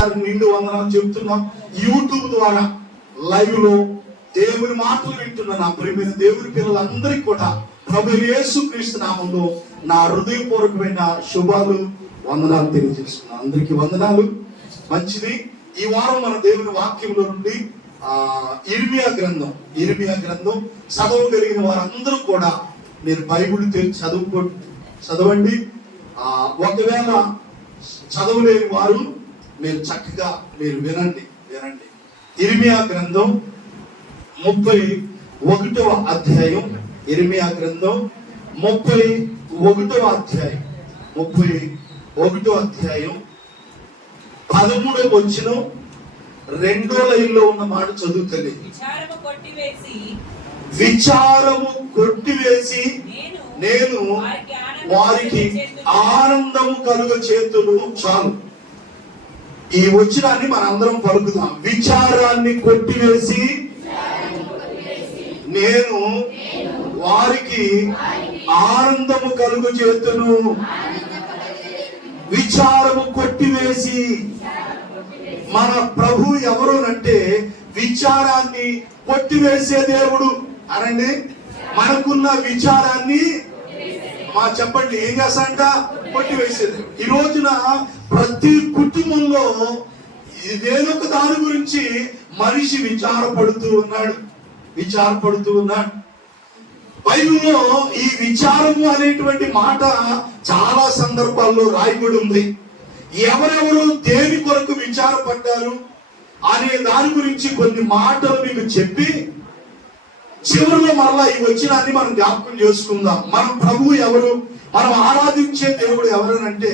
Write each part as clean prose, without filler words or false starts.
మరొకసారి నిండు వందనాలు చెబుతున్నాం. యూట్యూబ్ ద్వారా లైవ్ లో దేవుని మాటలు వింటున్న నా ప్రియమైన దేవుని పిల్లలందరికీ కూడా ప్రభు యేసుక్రీస్తు నామములో నా హృదయపూర్వకమైన శుభాలు వందనాలు తెలియజేస్తున్నాను. అందరికీ వందనాలు. మంచిది. ఈ వారం మన దేవుని వాక్యంలో నుండి ఇర్మియా గ్రంథం చదవగలిగిన వారందరూ కూడా మీరు బైబిల్ చదవండి. ఒకవేళ చదవలేని వారు మీరు చక్కగా వినండి. ఇర్మియా గ్రంథం 31వ అధ్యాయం. ఇర్మియా గ్రంథం 31వ అధ్యాయం 13వ వచనం 2వ లైన్లో ఉన్న మాట చదువుతుంది. విచారము కొట్టివేసి నేను వారికి ఆనందము కలుగ చేతులు. చాలు, ఈ వచనాన్ని మనందరం పలుకుదాం. విచారాన్ని కొట్టివేసి నేను వారికి ఆనందము కలుగు చేతును. విచారము కొట్టివేసి. మన ప్రభు ఎవరు అంటే విచారాన్ని కొట్టివేసే దేవుడు అనండి. మనకున్న విచారాన్ని చెప్పండి ఏం చేస్తాంట? కొట్టివేసేది. ఈ రోజున ప్రతి కుటుంబంలో ఏదొక దాని గురించి మనిషి విచారపడుతూ ఉన్నాడు. బైబిల్లో ఈ విచారము అనేటువంటి మాట చాలా సందర్భాల్లో రాయబడి ఉంది. ఎవరెవరు దేని కొరకు విచారపడ్డారు అనే దాని గురించి కొన్ని మాటలు మీకు చెప్పి చివరిలో మరలా ఈ వచనాన్ని మనం జ్ఞాపకం చేసుకుందాం. మన ప్రభువు ఎవరు, మనం ఆరాధించే దేవుడు ఎవరనంటే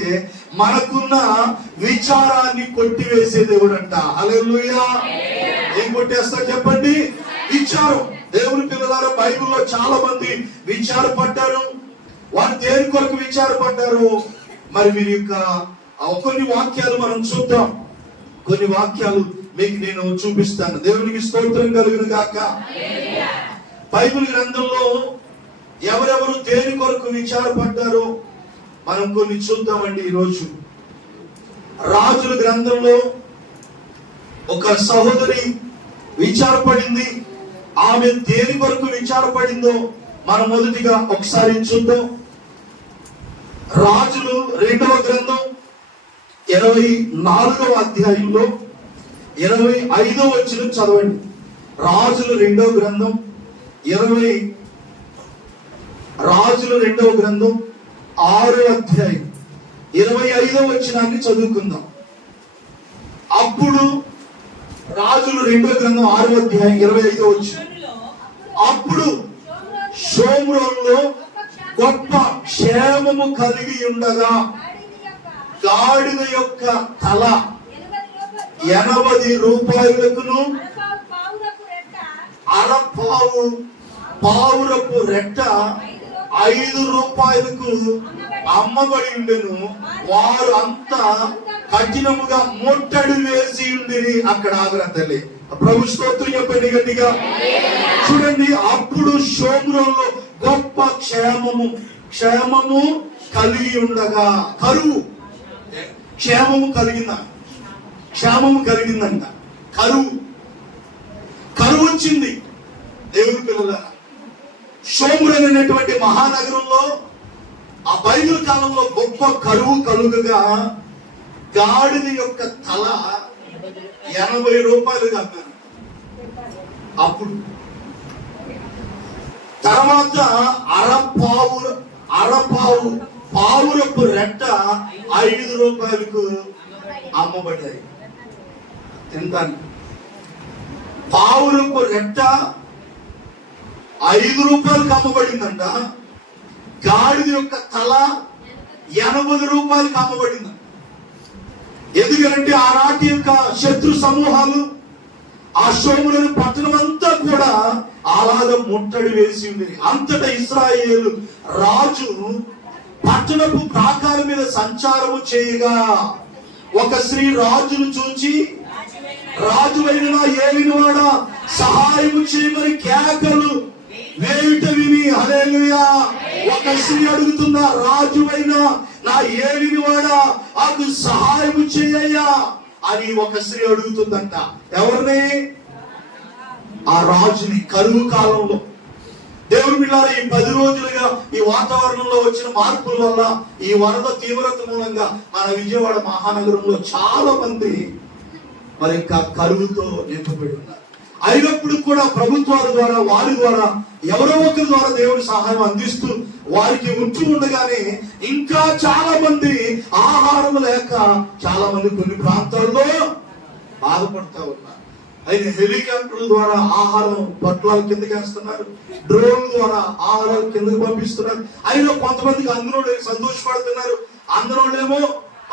మనకున్న విచారాన్ని కొట్టివేసే దేవుడు అంట. హల్లెలూయా. ఏం కొట్టేస్తారు చెప్పండి? విచారం. దేవుని పిల్లలారా, బైబిల్లో చాలా మంది విచారపడ్డారు. వారు దేని కొరకు విచారపడ్డారు? మరి వీరి యొక్క కొన్ని వాక్యాలు మనం చూద్దాం. కొన్ని వాక్యాలు మీకు నేను చూపిస్తాను. దేవునికి స్తోత్రం కలుగును గాక. బైబిల్ గ్రంథంలో ఎవరెవరు దేని కొరకు విచారపడ్డారో మనం కొన్ని చూద్దామండి. ఈరోజు రాజుల గ్రంథంలో ఒక సహోదరి విచారపడింది. ఆమె దేని కొరకు విచారపడిందో మనం మొదటిగా ఒకసారి చూద్దాం. రాజులు 2వ గ్రంథం 24వ అధ్యాయంలో 25వ వచనం చదవండి. రాజులు 2వ గ్రంథం 6వ అధ్యాయం 25వ వచనాన్ని చదువుకుందాం. అప్పుడు రాజులు 2వ గ్రంథం 6వ అధ్యాయం 25వ వచనం. అప్పుడు షోమ్రోనులో గొప్ప క్షేమము కలిగి ఉండగా గాడిద యొక్క తల 80 రూపాయలకును పావురపు రెట్ట 5 రూపాయలకు అమ్మబడి ఉండెను. వారు అంతా కఠినముగా ముట్టడి వేసి ఉండిరి. అక్కడ ఆగ్రహ తల్లి ప్రభు స్తోత్రం చెప్పండి గట్టిగా. చూడండి, అప్పుడు షోమ్రోనులో గొప్ప క్షేమము కలిగి ఉండగా కరువు క్షేమము కలిగిందంట. కరువు వచ్చింది. దేవుని పిల్లలారా, షోమ్రోను అనేటువంటి మహానగరంలో ఆ బైబిల్ కాలంలో గొప్ప కరువు కలుగగా గాడిద యొక్క తల 80 రూపాయలు అమ్మారు. అప్పుడు తర్వాత పావురపు రెట్ట 5 రూపాయలకు అమ్మబడ్డాయి. తింటాను. పావురపు రెట్ట 5 రూపాయలకు అమ్మబడిందంట. గాడిద యొక్క తల 80 రూపాయలకు అమ్మబడిందంట. ఎందుకంటే ఆనాటి యొక్క శత్రు సమూహాలు ఆ షోమ్రోను పట్టణం అంతా కూడా అలాగా ముట్టడి వేసి ఉంది. అంతటా ఇశ్రాయేలు రాజు పట్టణపు ప్రాకారం మీద సంచారము చేయగా ఒక స్త్రీ రాజును చూచి, రాజువైన ఏలినవాడా సహాయము చేయమని కేకలు వేయుట విని, హల్లెలూయా. ఒక స్త్రీ అడుగుతున్నా, రాజువైన నా ఏలినవాడా నాకు సహాయము చేయయ్యా అని ఒక స్త్రీ అడుగుతుందంట. ఎవరిని? ఆ రాజుని. కరువు కాలంలో దేవుని బిడ్డలారా, ఈ 10 రోజులుగా ఈ వాతావరణంలో వచ్చిన మార్పుల వల్ల, ఈ వరద తీవ్రత మూలంగా మన విజయవాడ మహానగరంలో చాలా మంది మరి ఇంకా కరువుతో నింపబడి ఉన్నారు. అయినప్పుడు కూడా ప్రభుత్వాల ద్వారా, వారి ద్వారా, ఎవరో ఒకరి ద్వారా దేవుడి సహాయం అందిస్తూ వారికి ఉంచి ఉండగానే ఇంకా చాలా మంది ఆహారం లేక చాలా మంది కొన్ని ప్రాంతాల్లో బాధపడతా ఉన్నారు. అయితే హెలికాప్టర్ల ద్వారా ఆహారం పొట్లాల కిందకి వేస్తున్నారు, డ్రోన్ ద్వారా ఆహారాలు కిందకి పంపిస్తున్నారు. అయినా కొంతమందికి అందులో సంతోషపడుతున్నారు, అందులోనేమో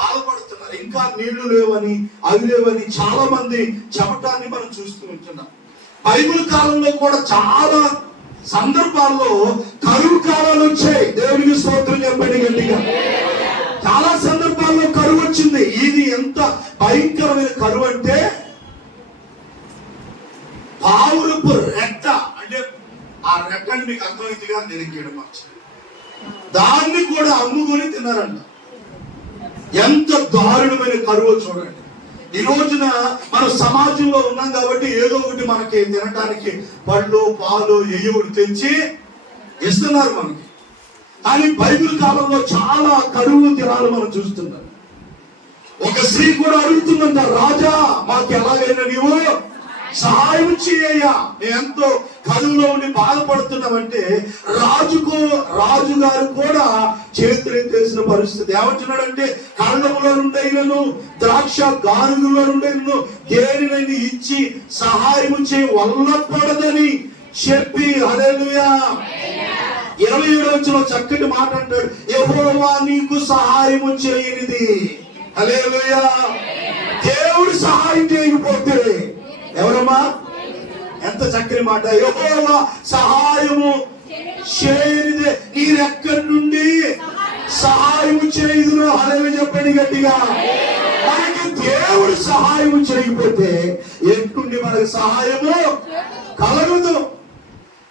బాధపడుతున్నారు. ఇంకా నీళ్లు లేవని, అవి లేవని చాలా మంది చెప్పటాన్ని మనం చూస్తూ ఉంటున్నాం. బైబిల్ కాలంలో కూడా చాలా సందర్భాల్లో కరువు కాలాలు వచ్చాయి. దేవునికి స్తోత్రం చెప్పండి గట్టిగా. చాలా సందర్భాల్లో కరువు వచ్చింది. ఇది ఎంత భయంకరమైన కరువు అంటే, పావురపు రెట్ట, అంటే ఆ రెట్టని మీకు అర్థమైందిగా, నేను దాన్ని కూడా అమ్ముకొని తిన్నారంట. ఎంత దారుణమైన కరువు చూడండి. ఈ రోజున మన సమాజంలో ఉన్నాం కాబట్టి ఏదో ఒకటి మనకి తినడానికి పళ్ళు, పాలు, ఎయ్యుడు తెచ్చి ఇస్తున్నారు మనకి. కానీ బైబిల్ కాలంలో చాలా కరువు దినాలు మనం చూస్తున్నాం. ఒక స్త్రీ కూడా అడుగుతుందంట, రాజా మాకు ఎలాగైనా నీవు సహాయం చేయ్యా, మేము ఎంతో కరువులో ఉండి బాధపడుతున్నామంటే రాజుగారు కూడా చేతులెత్తేసిన పరిస్థితి. ఏమంటున్నాడంటే, కళ్ళములో నుండైనను ద్రాక్ష గానుగులో నుండైనను దేనినైనా ఇచ్చి సహాయం చేయ వల్లకూడదని చెప్పి, హల్లెలూయా. 27వ వచనంలో చక్కటి మాట అంటాడు, యెహోవా నీకు సహాయం చేయనిది. హల్లెలూయా. దేవుడు సహాయం చేయకపోతే ఎవరమ్మా? ఎంత చక్కని మాట. యెహోవా సహాయము చేయనిదే నీరెక్కడి నుండి సహాయము చేయుదును. హల్లెలూయా చెప్పండి గట్టిగా. మనకి దేవుడు సహాయము చేయకపోతే ఎట్టుండి మనకి సహాయము కలగదు.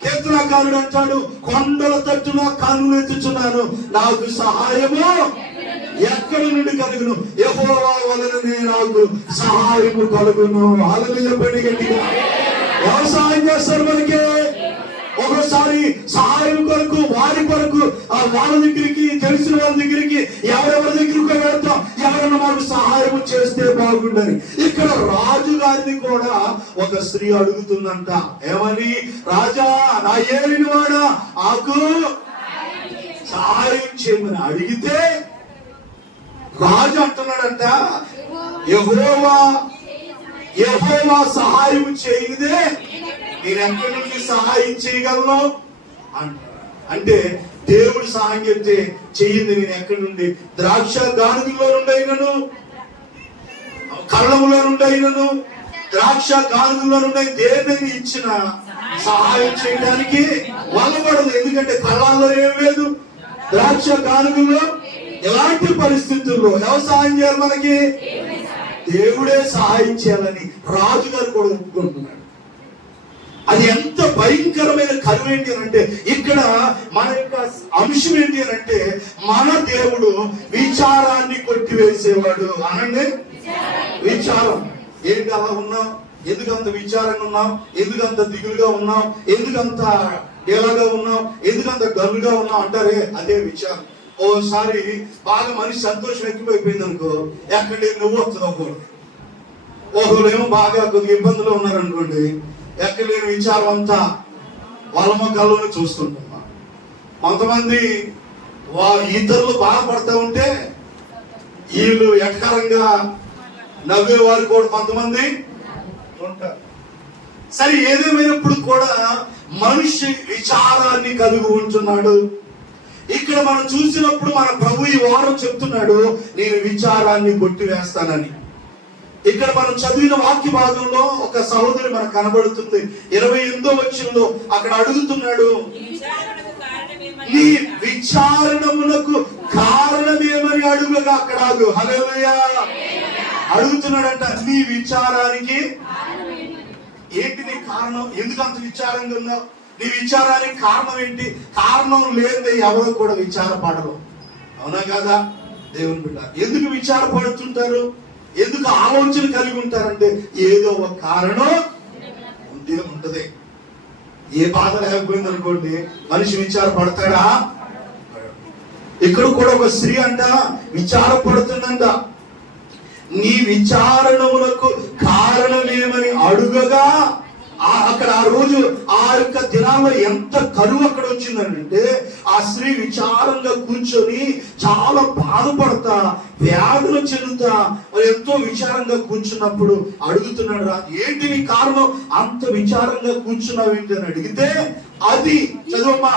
కీర్తనకారుడు అంటాడు, కొండల తట్టున కన్నులెత్తుచున్నాను, నాకు సహాయము ఎక్కడి నుండి కలుగును? యెహోవా వలననే నాకు సహాయము కలుగును. హల్లెలూయా చెప్పండి గట్టిగా. వ్యవసాయం చేస్తారు మనకి, ఒకసారి సహాయం కొరకు, వారి కొరకు వాళ్ళ దగ్గరికి, తెలిసిన వాళ్ళ దగ్గరికి, ఎవరెవరి దగ్గరికి వెళ్తాం, ఎవరైనా మాకు సహాయం చేస్తే బాగుండని. ఇక్కడ రాజు గారిని కూడా ఒక స్త్రీ అడుగుతుందంట. ఏమని? రాజా, నా ఏలిన వాడా, నాకు సహాయం చేయమని అడిగితే రాజు అంటున్నాడంట, యెహోవా సహాయం చేయనిదే నేను ఎక్కడి నుండి సహాయం చేయగలను అంటే, దేవుడు సహాయం చేస్తే చెయ్యింది నేను ఎక్కడి నుండి? ద్రాక్ష గానుగులో నుండి అయినను, కళ్ళములో నుండి అయినను, ద్రాక్ష గానుగులో నుండి దేనిని ఇచ్చిన సహాయం చేయడానికి వల్లబడదు. ఎందుకంటే కళ్ళాల్లో ఏం లేదు, ద్రాక్ష గానుగుల్లో ఎలాంటి పరిస్థితుల్లో వ్యవసాయం చేయాలి? మనకి దేవుడే సహాయం చేయాలని రాజుగారు కూడా ఒప్పుకుంటున్నాడు. అది ఎంత భయంకరమైన కరువు ఏంటి అని అంటే, ఇక్కడ మన యొక్క అంశం ఏంటి అని అంటే, మన దేవుడు విచారాన్ని కొట్టివేసేవాడు. అనండి, విచారం. ఏంటి అలా ఉన్నాం? ఎందుకంత విచారంగా ఉన్నాం? ఎందుకంత దిగులుగా ఉన్నాం? ఎందుకంత ఎలాగా ఉన్నాం? ఎందుకంత గనులుగా ఉన్నాం అంటారే, అదే విచారం. ఓసారి బాగా మనిషి సంతోషం ఎక్కువైపోయింది అనుకో, ఎక్కడి నువ్వు వస్తుంది. ఒకరేమో బాగా కొద్దిగా ఇబ్బందులు ఉన్నారనుకోండి, ఎక్కడ లేని విచారం అంతా వాళ్ళ మొక్కల్లోనే చూస్తుంటాం. కొంతమంది ఇతరులు బాధపడతా ఉంటే వీళ్ళు ఎటకారంగా నవ్వేవారు కూడా కొంతమంది ఉంటారు. సరే, ఏదేమైనప్పుడు కూడా మనిషి విచారాన్ని కలిగి ఉంటున్నాడు. ఇక్కడ మనం చూసినప్పుడు మన ప్రభు ఈ వారం చెప్తున్నాడు, నేను విచారాన్ని కొట్టివేస్తానని. ఇక్కడ మనం చదివిన వాక్య భాగంలో ఒక సహోదరి మనకు కనబడుతుంది. 28వ వచనంలో అక్కడ అడుగుతున్నాడు, నీ విచారణమునకు కారణమేమని అడుగుగా. అక్కడ హల్లెలూయా అడుగుతున్నాడంట, నీ విచారానికి ఏంటి నీ కారణం? ఎందుకు అంత విచారంగా ఉన్నావు? నీ విచారానికి కారణం ఏంటి? కారణం లేదే ఎవరో కూడా విచారపడరు. అవునా కాదా? దేవుని బిడ్డ, ఎందుకు విచారపడుతుంటారు? ఎందుకు ఆలోచన కలిగి ఉంటారంటే ఏదో ఒక కారణం ఉంటే ఉంటది. ఏ బాధ లేకపోయింది అనుకోండి, మనిషి విచారపడతాడా? ఇక్కడ కూడా ఒక స్త్రీ అంట విచారపడుతుందంట. నీ విచారణములకు కారణమేమని అడుగగా, అక్కడ ఆ రోజు ఆ యొక్క దినాల్లో ఎంత కరువు అక్కడ వచ్చిందంటే, ఆ స్త్రీ విచారంగా కూర్చొని చాలా బాధపడతా, వ్యాధులు చెందుతా, ఎంతో విచారంగా కూర్చున్నప్పుడు అడుగుతున్నాడు, ఏంటి నీ కారణం, అంత విచారంగా కూర్చున్నావు ఏంటి అని అడిగితే, అది చదువమ్మా,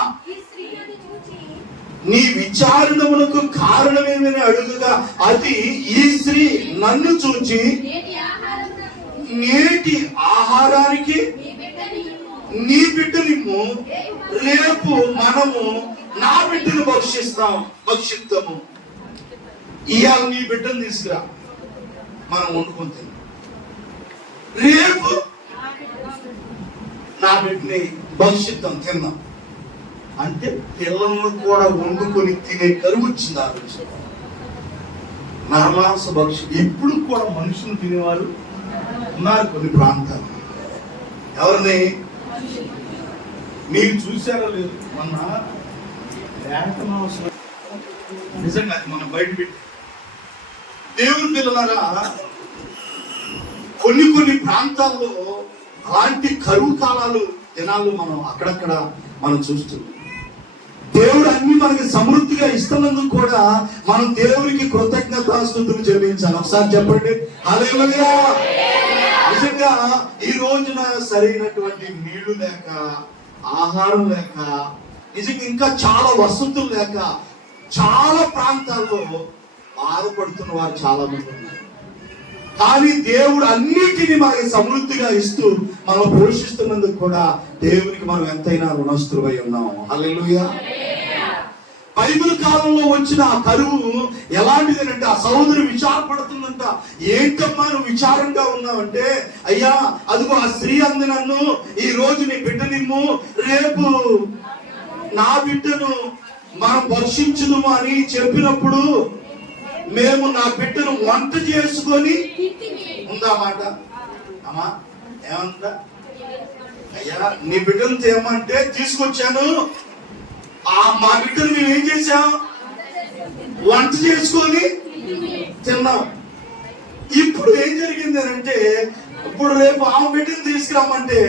నీ విచారణములకు కారణమేమని అడుగుగా, అది ఈ స్త్రీ నన్ను చూచి నేటి ఆహారానికి నీ బిడ్డనిమ్ము, రేపు మనము నా బిడ్డను భక్షిస్తాము. ఇవాళ నీ బిడ్డను తీసుకురా, మనం వండుకుంటాం, రేపు నా బిడ్డని భక్షిద్దాం, తిందాం. అంటే పిల్లలను కూడా వండుకొని తినే కరువు వచ్చింది ఆ రోజు. నరమాంస భక్షి ఇప్పుడు కూడా మనుషులు తినేవారు ఉన్నారు కొన్ని ప్రాంతాలు. ఎవరిని మీరు చూసారో లేదు, మొన్న వేట మాంసం నిజంగా అది మనం బయట పెట్టి దేవుని పిల్లలారా, కొన్ని ప్రాంతాల్లో అలాంటి కరువు కాలాలు దినాలు మనం అక్కడక్కడ మనం చూస్తున్నాం. దేవుడు అన్ని మనకి సమృద్ధిగా ఇస్తున్నందుకు కూడా మనం దేవునికి కృతజ్ఞతాస్తుతులు చెల్లించాలి. ఒకసారి చెప్పండి హల్లెలూయా. నిజంగా ఈ రోజున సరైనటువంటి నీళ్లు లేక, ఆహారం లేక, నిజంగా ఇంకా చాలా వసతులు లేక చాలా ప్రాంతాల్లో బాధపడుతున్న వారు చాలా మంది ఉన్నారు. కానీ దేవుడు అన్నిటినీ మనకి సమృద్ధిగా ఇస్తూ మనం పోషిస్తున్నందుకు కూడా దేవునికి మనం ఎంతైనా రుణస్తులై ఉన్నాం. హల్లెలూయా. బైబిల్ కాలంలో వచ్చిన ఆ కరువు ఎలాంటిదేనంటే, ఆ సహోదరి విచారపడుతుందంట. ఏంటమ్మా నువ్వు విచారంగా ఉన్నావంటే, అయ్యా అదిగో ఆ స్త్రీ అంది నన్ను, ఈ రోజు నీ బిడ్డనిమ్ము, రేపు నా బిడ్డను మనం భక్షించుదుము అని చెప్పినప్పుడు మేము నా బిడ్డను వంట చేసుకొని ఉందామాట. అమ్మా ఏమంటా, అయ్యా నీ బిడ్డను తేమంటే తీసుకొచ్చాను, మా బిడ్డను మేము ఏం చేసాం, వంట చేసుకొని తిన్నాం. ఇప్పుడు ఏం జరిగింది అంటే, ఇప్పుడు రేపు ఆమె బిడ్డను తీసుకురామంటే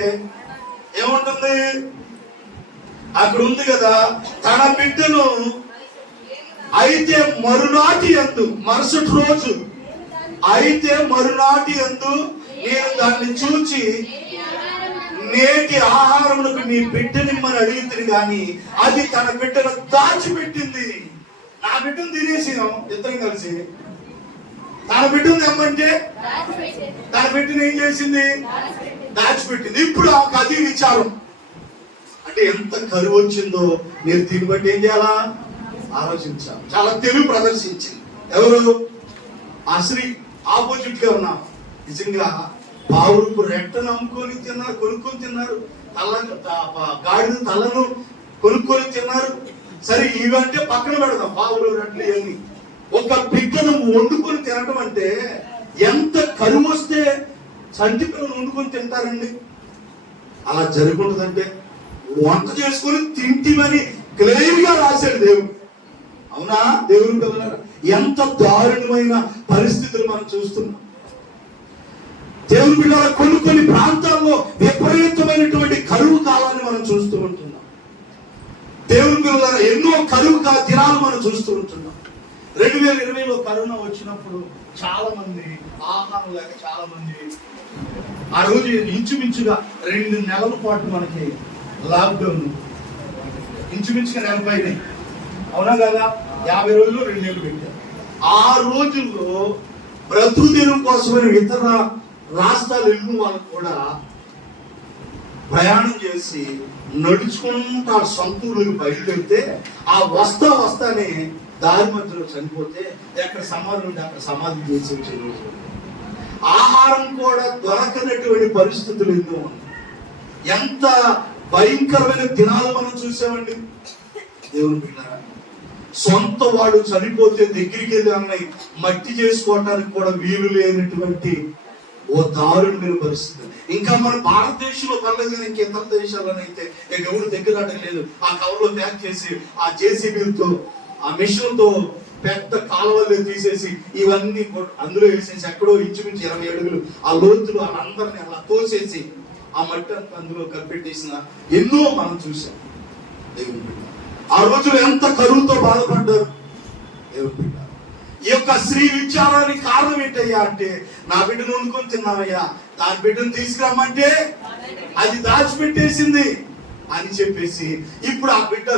ఏముంటుంది, అక్కడ ఉంది కదా తన బిడ్డను అయితే మరునాటి యందు, మరుసటి రోజు అయితే మరునాటి యందు నేను దాన్ని చూచి నేటి ఆహారములకు నీ బిడ్డనిమ్మని అడిగింది, కానీ అది తన బిడ్డను దాచిపెట్టింది. నా బిడ్డను తినేసాం ఇద్దరం కలిసి, తన బిడ్డను తెమ్మంటే తన బిడ్డను ఏం చేసింది, దాచిపెట్టింది. ఇప్పుడు అది విచారం. అంటే ఎంత కరువు వచ్చిందో మీరు దీన్ని బట్టి ఏం చేయాలా ఆలోచించాలి. చాలా తెలివి ప్రదర్శించింది. ఎవరు, ఆ స్త్రీ ఆపోజిట్ గా ఉన్నా. నిజంగా పావురుపు రెట్టను అమ్ముకొని తిన్నారు, కొనుక్కొని తిన్నారు, గాడిద తలను కొనుక్కొని తిన్నారు. సరే ఇవంటే పక్కన పెడదాం, పావురు రెట్లు ఇవన్నీ. ఒక బిడ్డను వండుకొని తినడం అంటే ఎంత కరువు వస్తే సంటి పిల్లలు వండుకొని తింటారండి. అలా జరుగుతుందంటే వంట చేసుకొని తింటిమని క్లియర్ గా రాశాడు దేవుడు. అవునా దేవుని పిల్లలారా, ఎంత దారుణమైన పరిస్థితులు మనం చూస్తున్నాం. దేవుని బిడ్డల కొన్ని ప్రాంతాల్లో విపరీతమైనటువంటి కరువు కాలాన్ని మనం చూస్తూ ఉంటున్నాం. దేవుని పిల్లలారా, ఎన్నో కరువు దినాలు మనం చూస్తూ ఉంటున్నాం. 2020లో కరోనా వచ్చినప్పుడు చాలా మంది ఆహారం లేక చాలా మంది ఆ రోజు ఇంచుమించుగా 2 నెలల పాటు మనకి లాక్డౌన్, ఇంచుమించుగా 40 అయినాయి. అవునా కదా, 50 రోజులు 2 నెలలు పెట్టారు. ఆ రోజుల్లో బ్రతుకుదెరువు కోసమని ఇతర రాష్ట్రాలు వెళ్ళిన వాళ్ళు కూడా ప్రయాణం చేసి నడుచుకుంటూ ఆ సొంత ఊరికి బయలుదేరితే ఆ వస్తానే దారి మధ్యలో చనిపోతే ఎక్కడ సమాధి ఉంటే అక్కడ సమాధి చేసి వచ్చే రోజు. ఆహారం కూడా దొరకనటువంటి పరిస్థితులు ఎన్నో ఉన్నాయి. ఎంత భయంకరమైన దినాలు మనం చూసామండి దేవుని పిల్లరా. సొంత వాడు చనిపోతే దగ్గరికి వెళ్ళి అన్నయ్య మట్టి చేసుకోవటానికి కూడా వీలు లేనటువంటి ఓ దారుణమైన పరిస్థితి. ఇంకా మన భారతదేశంలో పర్లేదు కానీ ఇంక ఇతర దేశాలనైతే ఎవరు దగ్గర లేదు. ఆ కవర్లో ప్యాక్ చేసి ఆ జేసీబీలతో ఆ మిషన్ తో పెద్ద కాలువల్లో తీసేసి ఇవన్నీ అందులో వేసేసి ఎక్కడో ఇంచుమించు 20 అడుగులు ఆ లోతులు వాళ్ళందరినీ అలా తోసేసి ఆ మట్టి అంతా అందులో కప్పెట్టేసిన ఎన్నో మనం చూసాం. దేవుని బిడ్డ ఆ రోజులు ఎంత కరువుతో బాధపడ్డారు. దేవుని బిడ్డ ఈ యొక్క స్త్రీ విచారానికి కారణం ఏంటయ్యా అంటే, నా బిడ్డను వండుకొని తిన్నామయ్యా, దాని బిడ్డను తీసుకురామంటే అది దాచిపెట్టేసింది అని చెప్పేసి ఇప్పుడు ఆ బిడ్డ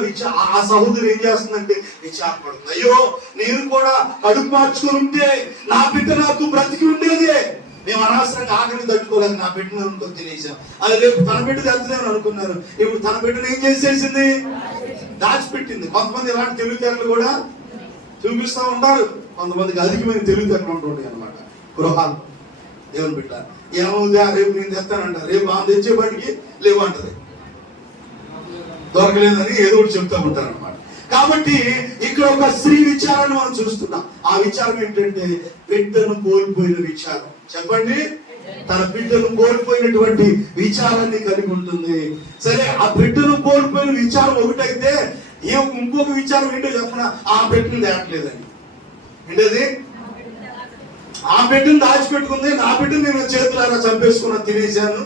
ఆ సహోదరు ఏం చేస్తుందంటే విచారపడుతుంది. అయ్యో నేను కూడా కడుపు మార్చుకుని ఉంటే నా బిడ్డ నాకు బ్రతికి ఉండేదే. మేము అనవసరంగా ఆకలిని తట్టుకోలేదు, నా బిడ్డను తినేసాం. అది రేపు తన బిడ్డ తెచ్చుదేమని అనుకున్నారు. ఇప్పుడు తన బిడ్డను ఏం చేసేసింది? దాచిపెట్టింది. కొంతమంది ఇలాంటి తెలివితేటలు కూడా చూపిస్తూ ఉంటారు. కొంతమందికి అధికమైన తెలివితేటలు ఉంటుంటాయి అనమాట గృహాలు. దేవుని బిడ్డ ఏమవుదా రేపు నేను తెస్తానంట, రేపు ఆమె తెచ్చేపాటికి లేవు అంటది, దొరకలేదని ఏదో ఒకటి చెప్తూ ఉంటారు అనమాట. కాబట్టి ఇక్కడ ఒక స్త్రీ విచారాన్ని మనం చూస్తున్నాం. ఆ విచారం ఏంటంటే బిడ్డను కోల్పోయిన విచారం. చెప్పండి, తన బిడ్డను కోల్పోయినటువంటి విచారాన్ని కలిగి ఉంటుంది. సరే, ఆ బిడ్డను కోల్పోయిన విచారం ఒకటైతే ఇంకొక విచారం ఏంటో చెప్పిన, ఆ బిడ్డను దాటలేదని. ఏంటది? ఆ బిడ్డను దాచిపెట్టుకుంది, నా బిడ్డను నేను చేతులారా చంపేసుకున్నా, తినేశాను,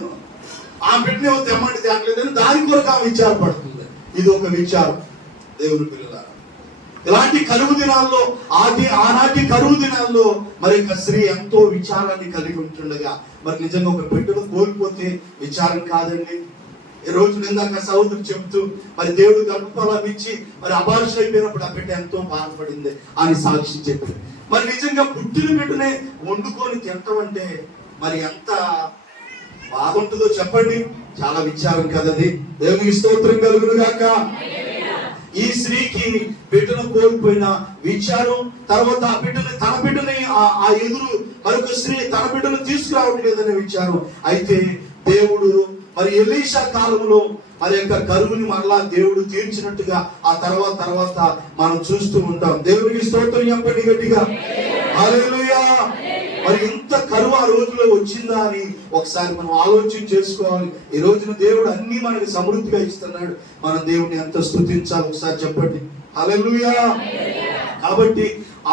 ఆ బిడ్డను ఏమో తెమ్మంటే దాటలేదని దాని కొరకు ఆ విచారపడుతుంది. ఇది ఒక విచారం. దేవుని పిల్లలారా, ఇలాంటి కరువు దినాల్లో ఆనాటి కరువు దినాల్లో మరి ఒక స్త్రీ ఎంతో విచారాన్ని కలిగి ఉంటుండగా మరి నిజంగా ఒక బిడ్డను కోల్పోతే విచారం కాదండి. ఈ రోజు నిందాక సహోదరు చెబుతూ మరి దేవుడు గర్భఫలం ఇచ్చి మరి అబార్షన్ అయిపోయినప్పుడు ఆ బిడ్డ ఎంతో బాధపడింది అని సాక్షి చెప్పింది. మరి నిజంగా పుట్టిన బిడ్డనే వండుకొని తినటం అంటే మరి ఎంత బాధ ఉంటుందో చెప్పండి. చాలా విచారం కదది. దేవునికి స్తోత్రం కలుగును గాక. ఈ స్త్రీకి బిడ్డను కోల్పోయిన విచారం, తర్వాత ఆ బిడ్డని తన బిడ్డని ఆ ఎదురు మరొక స్త్రీ తన బిడ్డను తీసుకురావట్లేదనే విచారం. అయితే దేవుడు మరి ఎలీషా కాలంలో మరి యొక్క కరువుని మరలా దేవుడు తీర్చినట్టుగా ఆ తర్వాత మనం చూస్తూ ఉంటాం. దేవునికి స్తోత్రం చెప్పండి గట్టిగా. హల్లెలూయా. మరి ఇంత కరువు ఆ రోజులో వచ్చిందా అని ఒకసారి మనం ఆలోచన చేసుకోవాలి. ఈ రోజున దేవుడు అన్ని మనకి సమృద్ధిగా ఇస్తున్నాడు. మన దేవుని ఎంత స్తుతించాలి ఒకసారి చెప్పండి. హల్లెలూయా. కాబట్టి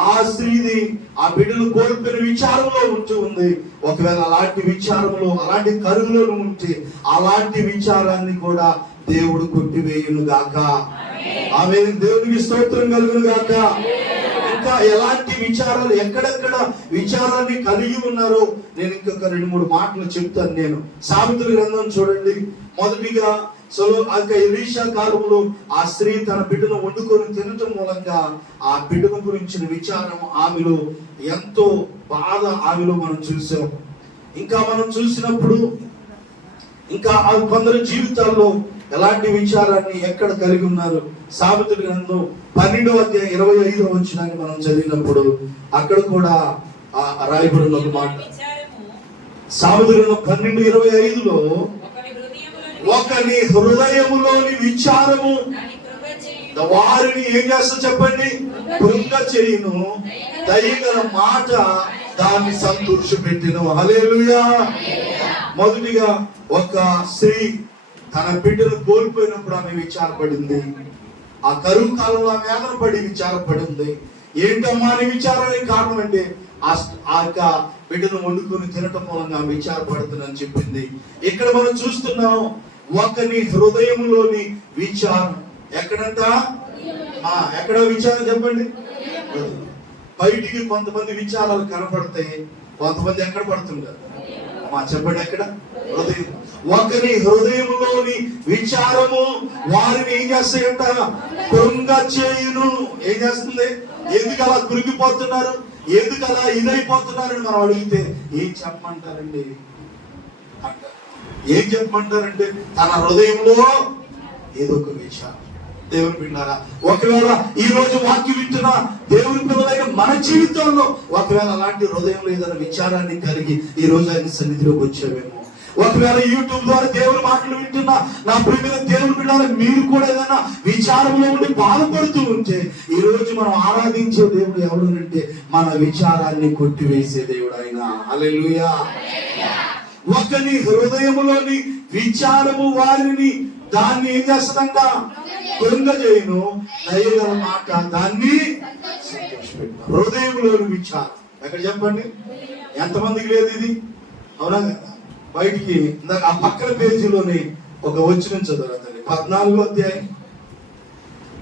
ఆ స్త్రీని ఆ బిడ్డను కోల్పోయిన విచారంలో ఉంటూ ఉంది. ఒకవేళ అలాంటి విచారంలో అలాంటి కరువులో ఉంటే అలాంటి విచారాన్ని కూడా దేవుడు కొట్టివేయును గాక. ఆమె దేవునికి స్తోత్రం కలుగును గాక. ఇంకా ఎలాంటి విచారాలు ఎక్కడెక్కడ విచారాన్ని కలిగి ఉన్నారో నేను ఇంకొక 2-3 మాటలు చెప్తాను. నేను సామెతల గ్రంథం చూడండి. మొదటిగా ఎలీషా కాలంలో ఆ స్త్రీ తన బిడ్డను వండుకొని తినటం మూలంగా ఆ బిడ్డను గురించిన విచారం ఆమెలో ఎంతో బాధ ఆమెలో మనం చూసాం. ఇంకా మనం చూసినప్పుడు ఇంకా కొందరు జీవితాల్లో ఎలాంటి విచారాన్ని ఎక్కడ కలిగి ఉన్నారు. సామెతల గ్రంథం 12వ అధ్యాయం 25వ వచనాన్ని మనం చదివినప్పుడు అక్కడ కూడా రాయబడిన ఒక మాట. సామెతల గ్రంథం 12:25లో ఒకని హృదయములోని విచారము వారిని ఏం చేస్తా చెప్పండి, కృంగ చేయును, దయగల మాట దాన్ని సంతోష పెట్టిను. హల్లెలూయా. మొదటిగా ఒక స్త్రీ తన బిడ్డను కోల్పోయినప్పుడు ఆమె విచారపడింది. ఆ కరువు కాలంలో ఆమె వేదన పడి విచారపడింది. ఏంటమ్మా అని విచారానికి కారణం అంటే ఆ యొక్క బిడ్డను వండుకొని తినటం మూలంగా విచారపడుతుందని చెప్పింది. ఇక్కడ మనం చూస్తున్నాం ఒకని హృదయంలోని విచారం. ఎక్కడంట? ఎక్కడ విచారం చెప్పండి. బయటికి కొంతమంది విచారాలు కనపడతాయి, కొంతమంది ఎక్కడ పడుతుంటారు చెప్పండి. ఎక్కడ? హృదయం. ఒకరి హృదయంలోని విచారము వారిని ఏం చేస్తాయంట? కృంగ చేయును. ఏం చేస్తుంది? ఎందుకు అలా కృంగిపోతున్నారు, ఎందుకు అలా ఇదైపోతున్నారని మనం అడిగితే ఏం చెప్పమంటారండి? ఏం చెప్పమంటారంటే తన హృదయంలో ఏదో ఒక విచారం. దేవుని బిడ్డలారా, ఒకవేళ ఈ రోజు వాక్యం వింటున్న దేవుని పిల్లలైన మన జీవితంలో ఒకవేళ అలాంటి హృదయంలో ఏదైనా విచారాన్ని కలిగి ఈ రోజు ఆయన సన్నిధిలోకి వచ్చావేమో, ఒకవేళ యూట్యూబ్ ద్వారా దేవుని మాటలు వింటున్నా నా ప్రియమైన దేవుని బిడ్డలు, మీరు కూడా ఏదైనా విచారంలో ఉండి బాధపడుతూ ఉంటే, ఈ రోజు మనం ఆరాధించే దేవుడు ఎవడు అంటే మన విచారాన్ని కొట్టివేసే దేవుడు ఆయన. హల్లెలూయా. ఒకని హృదయములోని విచారము వారిని దాన్ని ఏం చేస్తుందంట? కృంగజేయును. దయగల మాట దాన్ని సంతోషపెట్టు. హృదయంలోని విచారం ఎక్కడ చెప్పండి? ఎంతమందికి లేదు ఇది? అవునా కదా? బయటికి ఆ పక్కన పేజీలోని ఒక వచనం చదువు. 14వ అధ్యాయం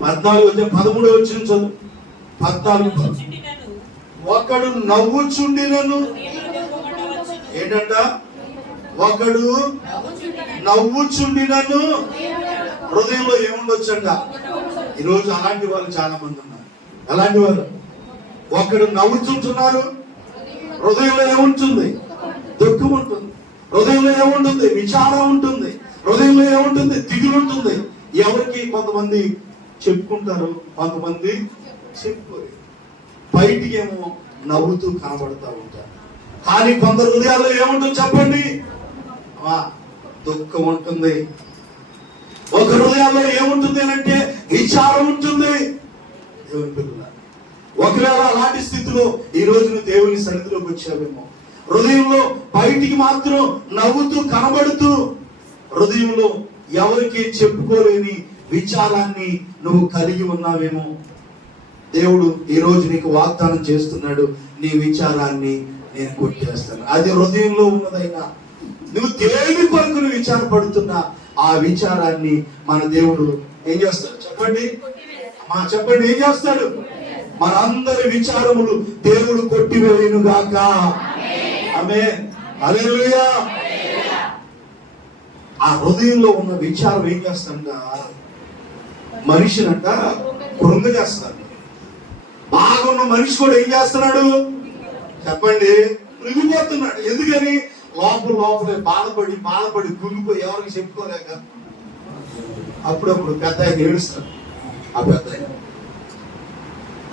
13వ వచనం చదువు. 14. ఒకడు నవ్వుచుండినను ఏంటంట? ఒకడు నవ్వుచుండినను హృదయంలో ఏముండొచ్చంట? ఈరోజు అలాంటి వాళ్ళు చాలా మంది ఉన్నారు. అలాంటి వాళ్ళు ఒకడు నవ్వుచుంటున్నారు, హృదయంలో ఏముంటుంది? దుఃఖం ఉంటుంది. హృదయంలో ఏముంటుంది? విచారం ఉంటుంది. హృదయంలో ఏముంటుంది? దిగులు ఉంటుంది. ఎవరికి? కొంతమంది చెప్పుకుంటారు, కొంతమంది చెప్పుకోరు. బయటికి ఏమో నవ్వుతూ కనబడతా ఉంటారు, కానీ కొందరు హృదయాల్లో ఏముంటుంది చెప్పండి? దుఃఖం ఉంటుంది. ఒక హృదయాల్లో ఏముంటుంది అంటే విచారం ఉంటుంది. దేవుని పిల్లలు, ఒకవేళ అలాంటి స్థితిలో ఈ రోజు నువ్వు దేవుని సన్నిధిలోకి వచ్చావేమో, హృదయంలో బయటికి మాత్రం నవ్వుతూ కనబడుతూ, హృదయంలో ఎవరికి చెప్పుకోలేని విచారాన్ని నువ్వు కలిగి ఉన్నావేమో, దేవుడు ఈ రోజు నీకు వాగ్దానం చేస్తున్నాడు, నీ విచారాన్ని నేను కొట్టేస్తాను. అది హృదయంలో ఉన్నదైనా నువ్వు దేని కొరకు నువ్వు విచారపడుతున్నా ఆ విచారాన్ని మన దేవుడు ఏం చేస్తాడు చెప్పండి? చెప్పండి, ఏం చేస్తాడు? మనందరి విచారములు దేవుడు కొట్టివేయును గాక. ఆమేన్. హల్లెలూయా. ఆ హృదయంలో ఉన్న విచారం ఏం చేస్తాడంట? మనిషినంట కృంగ చేస్తాడు. బాగున్న మనిషి కూడా ఏం చేస్తున్నాడు చెప్పండి? కృంగిపోతున్నాడు. ఎందుకని? లోపలే బాధపడి కృంగిపోయి ఎవరికి చెప్పుకోలేక అప్పుడప్పుడు పెద్ద ఆయన ఏడుస్తాడు. ఆ పెద్ద ఆయన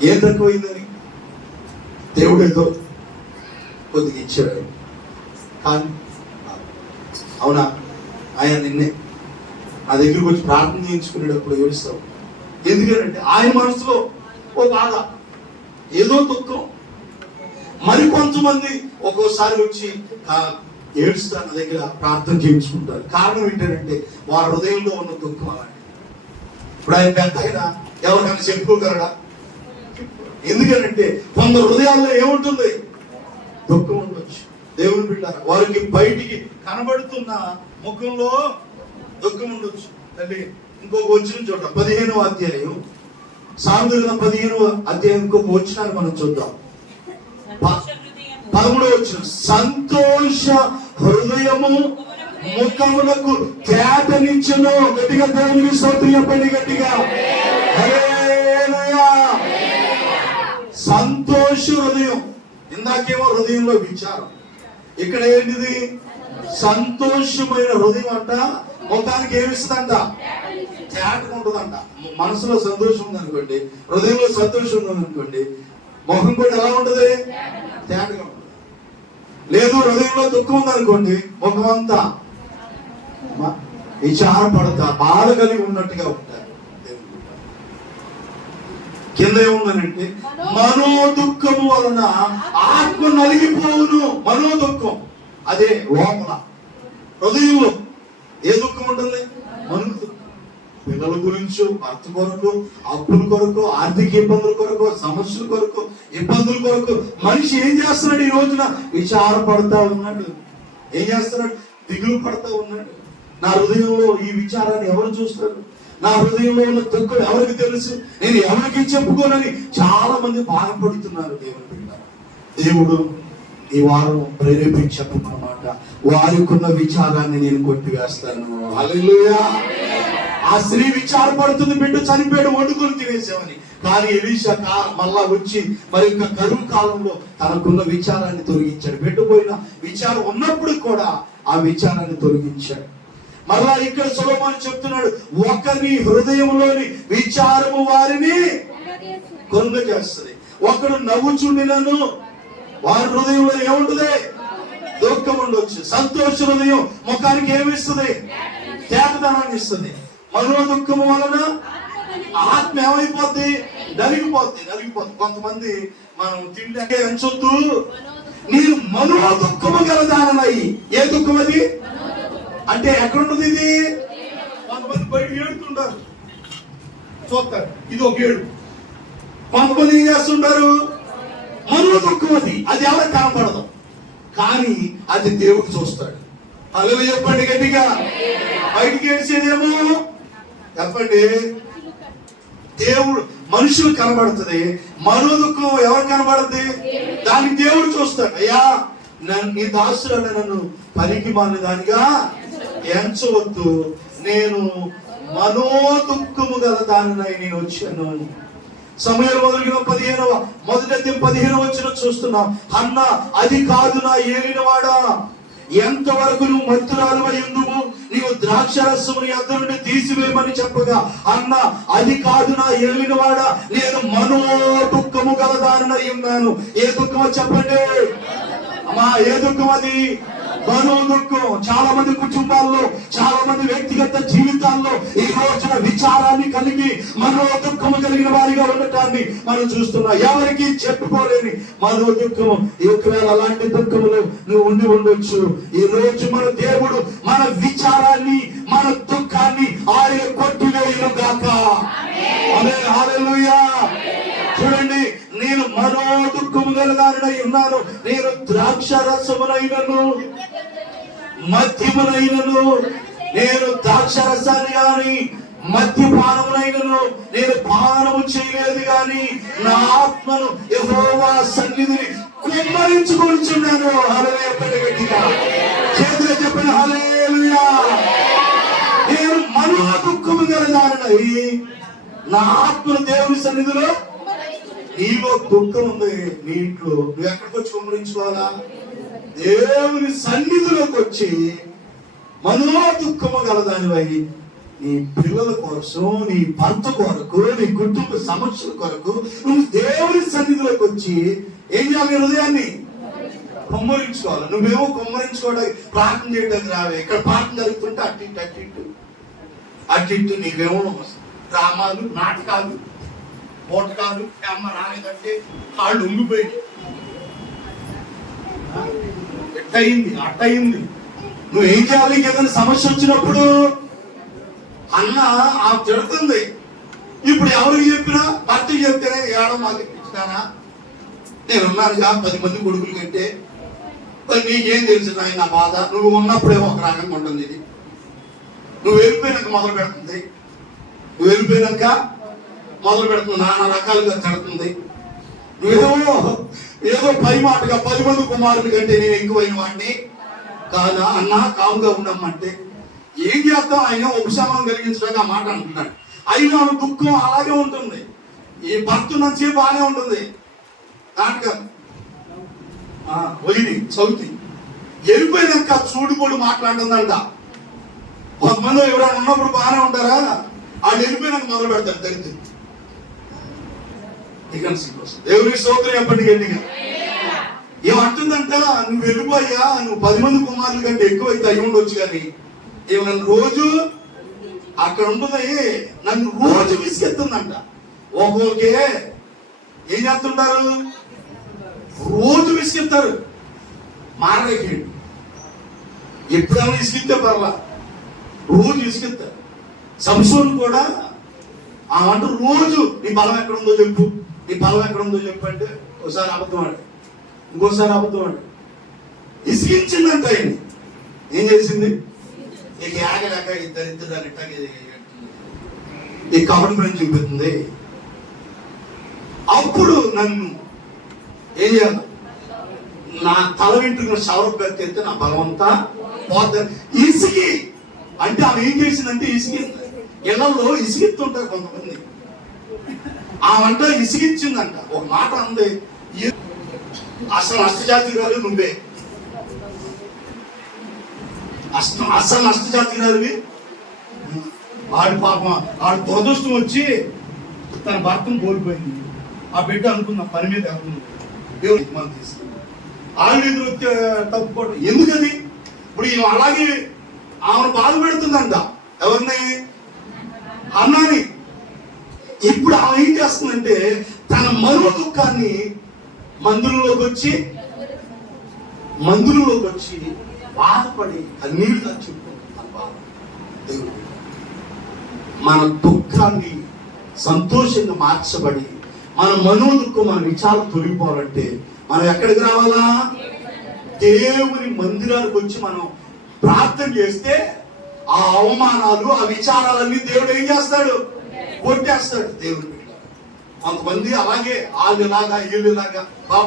ఏం తక్కువైందని దేవుడు ఏదో కొద్దిగా ఇచ్చాడు, కానీ అవునా ఆయన నిన్నే నా దగ్గరికి వచ్చి ప్రార్థన చేయించుకునేటప్పుడు ఏడుస్తావు. ఎందుకంటే ఆయన మనసులో ఓ బాధ, ఏదో దుఃఖం. మరి కొంతమంది ఒక్కోసారి వచ్చి ఏడుస్తారు, నా దగ్గర ప్రార్థన చేయించుకుంటారు. కారణం ఏంటంటే వారి హృదయంలో ఉన్న దుఃఖం అలాంటి. ఇప్పుడు ఆయన పెద్ద ఆయన ఎవరికైనా చెప్పుకోగలడా? ఎందుకనంటే కొందరు హృదయాల్లో ఏముంటుంది? దుఃఖం ఉండొచ్చు. దేవుని బిడ్డ వారికి బయటికి కనబడుతున్న ముఖంలో దుఃఖం ఉండొచ్చు. తల్లి ఇంకొక వచ్చిన చోట 15వ అధ్యాయం, సామెతల 15వ అధ్యాయం ఇంకొక వచ్చినాన్ని మనం చూద్దాం. 13వ వచనం, సంతోష హృదయము ముఖములకు ఖ్యాతనిచ్చును. గట్టిగా దేవునికి స్తోత్రం చెప్పండి, గట్టిగా. హల్లెలూయా. సంతోష హృదయం. ఇందాకేమో హృదయంలో విచారం, ఇక్కడ ఏంటిది? సంతోషమైన హృదయం అంట ముఖానికి ఏమిస్తుందంట? తేటకుంటుందంట. మనసులో సంతోషం ఉందనుకోండి, హృదయంలో సంతోషం ఉందనుకోండి, ముఖం కూడా ఎలా ఉంటుంది? తేటగా ఉంటుంది. లేదు హృదయంలో దుఃఖం ఉందనుకోండి, ముఖం అంతా విచారపడతా బాధ కలిగి ఉన్నట్టుగా ఉంటారు. కింద ఏముందనంటే మనో దుఃఖము వలన ఆత్మ నలిగిపోవును. మనో దుఃఖం అదే లోపల హృదయంలో ఏ దుఃఖం ఉంటుంది? మనో దుఃఖం. పిల్లల గురించి, భర్త కొరకు, అప్పుల కొరకు, ఆర్థిక ఇబ్బందుల కొరకు, సమస్యల కొరకు, ఇబ్బందుల కొరకు మనిషి ఏం చేస్తున్నాడు? ఈ రోజున విచారపడతా ఉన్నాడు. ఏం చేస్తున్నాడు? దిగులు పడతా ఉన్నాడు. నా హృదయంలో ఈ విచారాన్ని ఎవరు చూస్తారు? నా హృదయంలో ఉన్న దుఃఖం ఎవరికి తెలుసు? నేను ఎవరికి చెప్పుకోనని చాలా మంది బాధపడుతున్నారు. దేవుడు ఈ వారం ప్రేరేపించి చెప్పమన్నమాట, వారికున్న విచారాన్ని నేను కొట్టివేస్తాను. హల్లెలూయా. ఆ స్త్రీ విచారపడుతుంది, బిడ్డ చనిపోయాడు వండుకొని తినేసామని. కానీ ఎలీషా మళ్ళా వచ్చి మరి ఇంకా కరువు కాలంలో తనకున్న విచారాన్ని తొలగించాడు. బిడ్డ పోయిన విచారం ఉన్నప్పుడు కూడా ఆ విచారాన్ని తొలగించాడు. మళ్ళా ఇక్కడ సొలొమోను చెప్తున్నాడు, ఒకరి హృదయంలోని విచారము వారిని కృంగ చేస్తుంది. ఒకడు నవ్వుచుండినను వారి హృదయంలో ఏముంటుంది? దుఃఖం ఉండొచ్చు. సంతోష హృదయం ముఖానికి ఏమిస్తుంది? తేటదనాన్ని ఇస్తుంది. మనోదుఖము వలన ఆత్మ ఏమైపోద్ది? నలిగిపోద్ది. కొంతమంది మనం తింటే ఎంచొద్దు, నేను మనోదుఖము గలదానై. ఏ దుఃఖం అది? అంటే ఎక్కడుంటుంది ఇది? కొంతమంది బయట ఏడుతుంటారు, చూస్తారు, ఇది ఒక ఏడు. కొంతమంది ఏం చేస్తుంటారు? మనోదుఖం అది ఎవరికి కనపడదు, కానీ అది దేవుడు చూస్తాడు. హల్లెలూయా చెప్పండి గట్టిగా. బయటికి ఏడ్చేదేమో చెప్పండి, దేవుడు మనుషులు కనబడుతుంది. మనోదుఖం ఎవరు కనబడుతుంది? దానికి దేవుడు చూస్తాడు. అయ్యా నీ దాసులను నన్ను పనికి మాలిన దానిగా ఎంచవద్దు, నేను మనోదుఖము గల దానినై నేను వచ్చాను. సమూయేలు మొదలుగా 15వ వచనం చూస్తున్నాం. అన్న అది కాదు నా ఏలినవాడా, ఎంతవరకు నువ్వు మత్తురాలువై ఉండువు, నీవు ద్రాక్షరసము నీ యొద్ద నుండి తీసివేయమని చెప్పగా, అన్న అది కాదు నా ఏలినవాడా, నేను మనోదుఖము గల దానినై ఉన్నాను. ఏ దుఃఖమో చెప్పండి అమ్మా, ఏ దుఃఖం అది? మనోదుఖం. చాలా మంది కుటుంబాల్లో, చాలా మంది వ్యక్తిగత జీవితాల్లో ఈ రోజున విచారాన్ని కలిగి మనోదుఖము కలిగిన వారిగా ఉండటాన్ని మనం చూస్తున్నాం. ఎవరికి చెప్పుకోలేని మనోదుఖము. ఒకవేళ అలాంటి దుఃఖములు నువ్వు ఉండొచ్చు. ఈ రోజు మన దేవుడు మన విచారాన్ని, మన దుఃఖాన్ని ఆయన కొట్టివేయును గాక. ఆమేన్, హల్లెలూయా. చూడండి, నేను మనోదుఖము గలదానినై ఉన్నాను, నేను ద్రాక్షరసమునైనను మద్యమునైనను, నేను ద్రాక్షరసాన్ని గాని మద్యపానమునైనను నేను పానము చేయలేదు గాని నా ఆత్మను యెహోవా సన్నిధిని కుమ్మరించుకొనుచున్నాను. హల్లెలూయా గట్టిగా చేతులు చెప్పండి, హల్లెలూయా. నేను మనోదుఖము గలదానినై నా ఆత్మను దేవుని సన్నిధిలో. నీలో దుఃఖం ఉంది, నీ ఇంట్లో నువ్వు ఎక్కడికి వచ్చి కుమ్మరించుకోవాలా? దేవుని సన్నిధిలోకి వచ్చి మనోదుఖము గలదానివై నీ పిల్లల కోసం, నీ భర్త కొరకు, నీ కుటుంబ సమస్యల కొరకు నువ్వు దేవుని సన్నిధిలోకి వచ్చి ఏం చేయాలి? హృదయాన్ని కుమ్మరించుకోవాలి. నువ్వేమో కుమ్మరించుకోవడానికి ప్రార్థన చేయడానికి రావే. ఇక్కడ ప్రార్థన జరుగుతుంటే అటు ఇటు నీవేమో డ్రామాలు, నాటకాలు, పోటకాలు. అమ్మ రాలేదంటే కాళ్ళు ఉంగిపోయి అట్టయింది. నువ్వేం చేయాలి? ఏదైనా సమస్య వచ్చినప్పుడు అన్న ఆ తిడుతుంది. ఇప్పుడు ఎవరికి చెప్పినా, భర్తకి చెప్తేనే ఏడో మాకు ఇస్తానా, నేనున్నానుగా 10 మంది కొడుకులు కంటే, నీకేం తెలుసు నా బాధ, నువ్వు ఉన్నప్పుడేమో ఒక రకంగా ఉంటుంది, ఇది నువ్వు వెళ్ళిపోయినాక మొదలు పెడుతుంది. నువ్వు వెళ్ళిపోయినాక మొదలు పెడుతుంది, నానా రకాలుగా తిడుతుంది. ఏదో పై మాటగా 10 మంది కుమారుల కంటే నేను ఎక్కువైన వాడిని కాదా అన్నా, కాముగా ఉండమంటే ఏం చేస్తాం? ఆయన ఉపశమనం కలిగించడానికి ఆ మాట అంటున్నాడు. అయినా దుఃఖం అలాగే ఉంటుంది. ఈ భర్త నుంచి బాగానే ఉంటుంది. దాంట్లో వైది చౌతి వెళ్ళిపోయినాక చూడుకోడు మాట్లాడుతుందంట. కొంతమంది ఎవరైనా ఉన్నప్పుడు బాగానే ఉంటారా, వాళ్ళు వెళ్ళిపోయినాక మొదలు పెడతారు దరిద్రం. దేవుని స్తోత్రం ఎప్పటికీ గట్టిగా. ఏమంటుందంట, నువ్వు వెళ్ళిపోయా, నువ్వు 10 మంది కుమారుల కంటే ఎక్కువైతే అయి ఉండొచ్చు, కానీ నన్ను రోజు అక్కడ ఉంటుంది, నన్ను రోజు విసిగెత్తుందంట. ఒక్కొక్కే ఏం చేస్తుంటారు? రోజు విసిగెత్తారు. మారలేకి ఎప్పుడైనా విసిగితే పర్లా, రోజు విసిగెత్తారు. సంసోను కూడా అంటూ రోజు నీ బలం ఎక్కడుందో చెప్పు, నీ బలం ఎక్కడుందో చెప్పు అంటే ఒకసారి అబద్ధం ఆడు, ఇంకోసారి అబద్ధం ఆడు. ఇసిగించిందంట. ఆయన్ని ఏం చేసింది? ఇక ఆగలేక ఇద్దరు ఈ కబడి పని చూపిస్తుంది. అప్పుడు నన్ను ఏం చేయాలి? నా తల వెంట్రుకలు సవరపు పెడితే నా బలమంతా పోతుంది. ఇసిగి అంటే ఆమె ఏం చేసిందంటే ఇసిగింది. ఇళ్లలో ఇసిగిస్తుంటారు కొంతమంది. ఆ వంట ఇసిగించిందంట. ఒక మాట అంది, అసలు అష్టజాతిరాలు నువ్వే, అసలు నష్టజాతిరాలువి. వాడి పాపం, వాడి దురదృష్టం వచ్చి తన భర్తను కోల్పోయింది. ఆ బిడ్డ అనుకున్న పని మీద అనుకుంది, దేవుడు మనం తీసుకుంది. వాళ్ళు ఎదురు తప్పుకోవడం ఎందుకది? ఇప్పుడు ఈమె అలాగే ఆమెను బాధ పెడుతుందంట. ఎవరిని? అన్నాని. ఇప్పుడు ఆమె ఏం చేస్తుందంటే తన మనో దుఃఖాన్ని మందులలోకి వచ్చి బాధపడి కన్నీళ్ళుగా చెప్పుకుంటుంది. మన దుఃఖాన్ని సంతోషంగా మార్చబడి మన మనో దుఃఖం, మన విచారం తొలగిపోవాలంటే మనం ఎక్కడికి రావాలా? దేవుని మందిరానికి వచ్చి మనం ప్రార్థన చేస్తే ఆ అవమానాలు, ఆ విచారాలన్నీ దేవుడు ఏం చేస్తాడు? కొట్టేస్తాడు. దేవుని బిడ్డ కొంతమంది అలాగే వాళ్ళలాగా వీళ్ళలాగా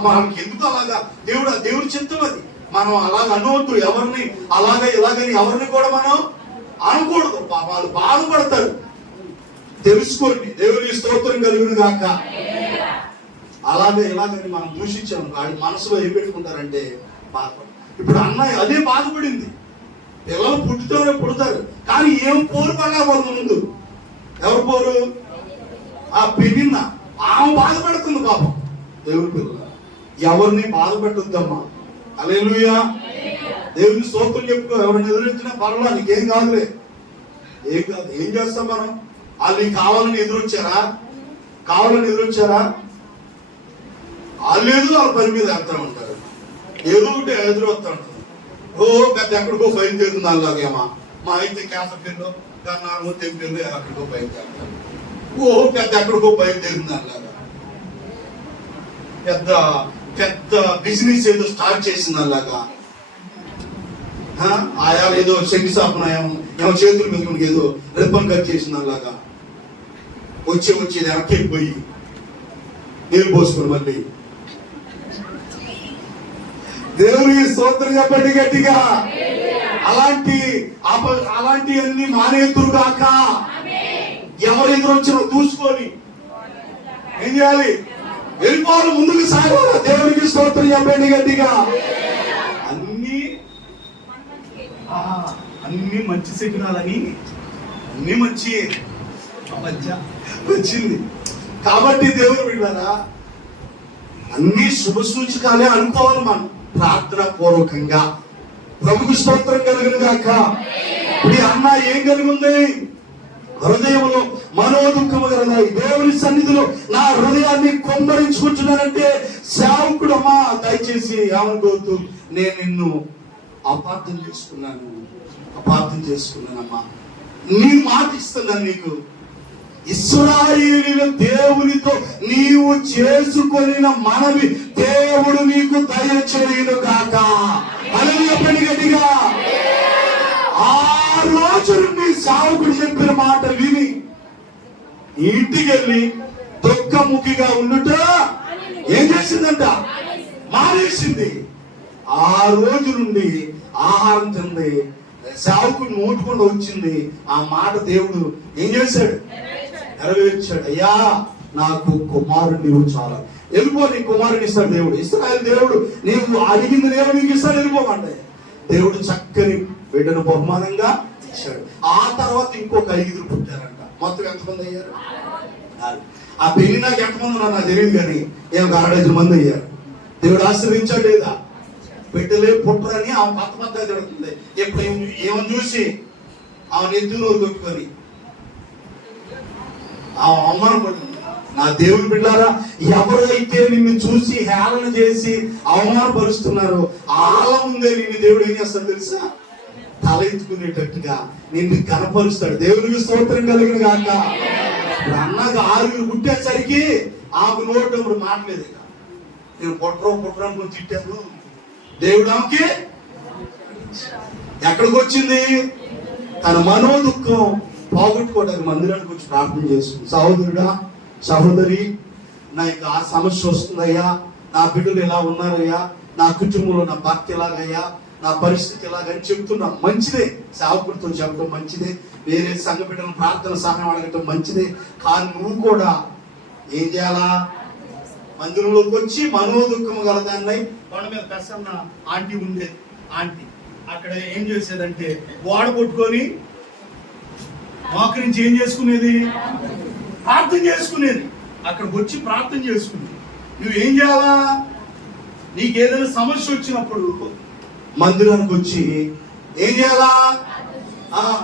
వాళ్ళకి ఎందుకు అలాగా? దేవుడి చిత్తం అది. మనం అలాగ అనవద్దు. ఎవరిని అలాగే ఇలాగని ఎవరిని కూడా మనం అనకూడదు. వాళ్ళు బాధపడతారు. తెలుసుకోండి. దేవుని స్తోత్రం కలుగును గాక. అలాగే ఇలాగని మనం దూషించాము, వాడి మనసులో ఏం పెట్టుకుంటారంటే బాధపడు. ఇప్పుడు అన్నయ్య అదే బాధపడింది. పిల్లలు పుడతారు కానీ ఏం పోరు పడగా వాళ్ళు ముందు. ఎవరు పోరు? ఆ పెళ్ళిన ఆమె బాధపడుతుంది పాపం. దేవుని పిల్లలు ఎవరిని బాధ పెట్టొద్దమ్మా. హల్లెలూయా. దేవుని స్తోత్రం చెప్పుకో. ఎవరిని ఎదురొచ్చినా పర్వాలేదు, నీకేం కాదులే. ఏం కాదు. ఏం చేస్తాం మనం? వాళ్ళు కావాలని ఎదురొచ్చారా? వాళ్ళు వాళ్ళ పని మీద వెళ్తా ఉంటారు. ఏదో ఒకటి ఎదురొస్తా ఉంటారు. ఓ పెద్ద ఎక్కడికో బయలుదేరుతుంది అలాగేమా. మా అయితే క్యాన్సర్లో కన్నా తెంపిల్లు ఎక్కడికో బయలుదేరుతారు. ఓ పెద్ద ఎక్కడికో బయలుదేరుతుంది అలాగా. పెద్ద బిజినెస్ ఏదో స్టార్ట్ చేసింది అలాగా. ఆయా ఏదో శంకుస్థాపన ఏమో చేతుల మీద ఏదో రిబ్బన్ కట్ చేసింది అలాగా. వచ్చేది వెనక్కిపోయి నీళ్ళు పోసుకుని మళ్ళీ దేవునికి స్తోత్రం చెప్పండి గట్టిగా. అలాంటి అన్ని మానేతురు కాక ఎవరు ఎదురొచ్చినా చూసుకొని ఏం చేయాలి? వెళ్ళిపోవాలి, ముందుకు సాగాలి. దేవునికి స్తోత్రం చెప్పండి గట్టిగా. అన్ని మంచి సిగ్నలని అన్ని మంచి వచ్చింది కాబట్టి దేవుడు బిడ్డలారా అన్ని శుభ సూచకాలే అనుకోవాలి మనం ప్రార్థన పూర్వకంగా. ప్రభుకు స్తోత్రం కలుగును గాక. ఇప్పుడు అన్న ఏం కలిగి ఉంది? హృదయంలో మనోదుఖము కలదా. దేవుని సన్నిధిలో నా హృదయాన్ని కొమ్మరించుకుంటున్నానంటే సేవకుడు అమ్మా దయచేసి ఏమనుకోవద్దు, నేను నిన్ను అపార్థం చేసుకున్నానమ్మా. నీ మాట ఇస్తున్నాను నీకు. ఇశ్రాయేలీయుల దేవునితో నీవు చేసుకొనిన మనవి దేవుడు నీకు దయచేయును గాక. హల్లెలూయా పని గట్టిగా. ఆ రోజు నుండి సేవకుడు చెప్పిన మాట విని ఇంటికి వెళ్ళి దుఃఖముఖిగా ఉండుట ఏం చేసిందంట? మానేసింది. ఆ రోజు నుండి ఆహారం తింది. సేవకుడు నోటుకుండా వచ్చింది. ఆ మాట దేవుడు ఏం చేశాడు? నెరవేర్చాడు. అయ్యా నాకు కుమారుడు నీవు చాలా, వెళ్ళిపో, నీ కుమారుని ఇస్తాడు దేవుడు. ఇస్రాయేలు దేవుడు నీవు అడిగింది దేవుడు నీకు ఇస్తాడు, వెళ్ళిపోమంటే దేవుడు చక్కని బిడ్డను బహుమానంగా ఇచ్చాడు. ఆ తర్వాత ఇంకొక 5 పుట్టారంట. మొత్తం ఎంతమంది అయ్యారు? ఆ పెళ్లి నాకు ఎంతమంది నాకు తెలియదు కానీ ఏమో 6 మంది అయ్యారు. దేవుడు ఆశీర్వించాడు లేదా? బిడ్డలే పుట్టరని ఆమె పత్తగా జరుగుతుంది. ఎప్పుడు ఏమని చూసి ఆమె ఎద్దు నోరు కొట్టుకొని ఆమె అవమానపడుతుంది. నా దేవుని బిడ్డారా, ఎవరైతే నిన్ను చూసి హేళన చేసి అవమానపరుస్తున్నారో వాళ్ళ ముందే నిన్ను దేవుడు ఏం చేస్తాడు తెలుసా? తల ఎత్తుకునేటట్టుగా నిన్ను కనపరుస్తాడు. దేవునికి స్తోత్రం కలిగిన గాక. అన్నకు 6 పుట్టేసరికి ఆమె నోటప్పుడు మాట్లేదు. నేను పుట్టరు అనుకుని తిట్టాను. దేవుడు ఆమెకి ఎక్కడికి వచ్చింది? తన మనో దుఃఖం పోగొట్టుకోవడానికి మందిరానికి వచ్చి ప్రార్థన చేస్తుంది. సహోదరుడా, సహోదరి, నాకు ఆ సమస్య వస్తుందయ్యా, నా బిడ్డలు ఎలా ఉన్నారయ్యా, నా కుటుంబంలో నా భర్త ఎలాగయ్యా, నా పరిస్థితి ఎలాగని చెప్తున్నా. మంచిదే, సేవకుడితో చెప్పడం మంచిదే, వేరే సంఘ బిడ్డలను ప్రార్థన సహాయం అడగటం మంచిదే. కానీ నువ్వు కూడా ఏం చేయాలా? మందిరంలోకి వచ్చి మనో దుఃఖం గలదాన్ని కొండ మీద పెసన్న ఆంటీ ఉండేది. ఆంటీ అక్కడ ఏం చేసేదంటే గోడ కొట్టుకొని మోకరించి ఏం చేసుకునేది? ప్రార్థన చేసుకునేది. అక్కడికి వచ్చి ప్రార్థన చేసుకునేది. నువ్వేం చేయాలా? నీకేదైనా సమస్య వచ్చినప్పుడు మందిరానికి వచ్చి ఏం చేయాలా?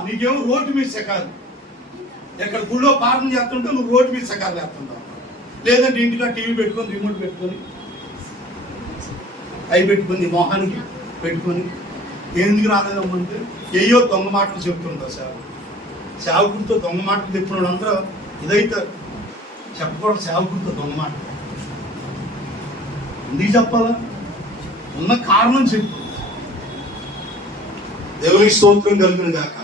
నీకేమో రోడ్డు మీద సెకాలి, ఎక్కడ గుళ్ళో ప్రార్థన చేస్తుంటే నువ్వు రోడ్డు మీద సెకాలు చేస్తుంటావు. లేదంటే ఇంటిగా టీవీ పెట్టుకొని రిమోట్ పెట్టుకొని అవి పెట్టుకొని మొహానికి పెట్టుకొని ఎందుకు రాలేదమ్మంటే ఏయో దొంగ మాటలు చెప్తుంటావు. సేవకుడితో దొంగ మాటలు చెప్పిన అందరూ ఇదైతే చెప్పకూడదు. సేవకుడితో దొంగ మాటలు ఎందుకు చెప్పాలా? ఉన్న కారణం చెప్పు. దేవునికి స్తోత్రం కలుగును గాక.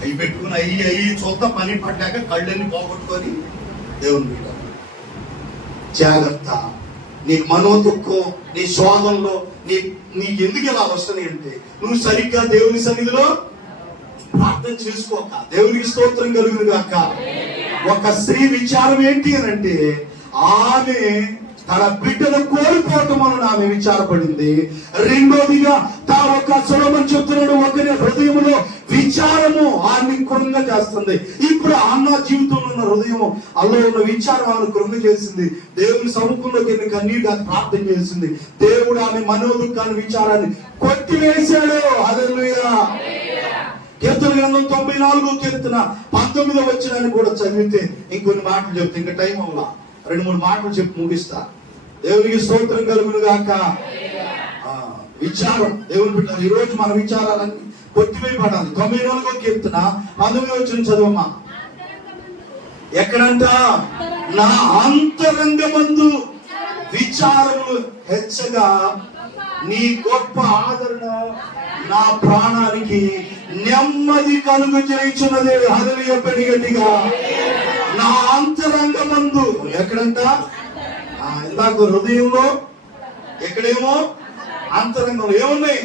అవి పెట్టుకుని అయ్యి చూద్దాం పని పడ్డాక కళ్ళని పోగొట్టుకొని దేవుని బిడ్డ జాగ్రత్త. నీ మనోదుఖం, నీ శోధనలో నీకు ఎందుకు ఇలా వస్తున్నాయి అంటే నువ్వు సరిగ్గా దేవుని సన్నిధిలో ప్రార్థన చేసుకోక. దేవునికి స్తోత్రం కలుగును గాక. ఒక స్త్రీ విచారం ఏంటి అని అంటే ఆమె తన బిడ్డను కోల్పోవటం వలన ఆమె విచారపడింది. రెండోదిగా ఒక సొలొమోను చెప్తున్నాడు, ఒకరి హృదయంలో విచారము ఆమె కృంగ చేస్తుంది. ఇప్పుడు అన్న జీవితంలో ఉన్న హృదయము అల్లో ఉన్న విచారం ఆమెను కృంగ చేసింది. దేవుని సముఖంలోకి వెళ్ళి కన్నీరుగా ప్రార్థన చేసింది. దేవుడు ఆమె మనోదుఖాన్ని విచారాన్ని కొట్టివేశాడు. హల్లెలూయా. కీర్తన గ్రంథం 94 కీర్తన 19వ వచనాన్ని కూడా చదివితే ఇంకొన్ని మాటలు చెప్తే ఇంకా టైం అవ్వాల, 2-3 మాటలు చెప్పి ముగిస్తా. దేవునికి స్తోత్రం కలుగును గాక. విచారం దేవుని బిడ్డ ఈ రోజు మన విచారాలన్నీ కొట్టివేయబడాలి. 94వ కీర్తన 19వ వచనం చదవమ్మా. ఎక్కడంట? నా అంతరంగమందు విచారములు హెచ్చగా నీ గొప్ప ఆదరణ నా ప్రాణానికి నెమ్మది కలుగు చేయుచున్నది. హల్లెలూయా. గట్టిగా నా అంతరంగమందు. ఎక్కడంట? ఇందాక హృదయంలో, ఎక్కడేమో అంతరంగంలో ఏమున్నాయి?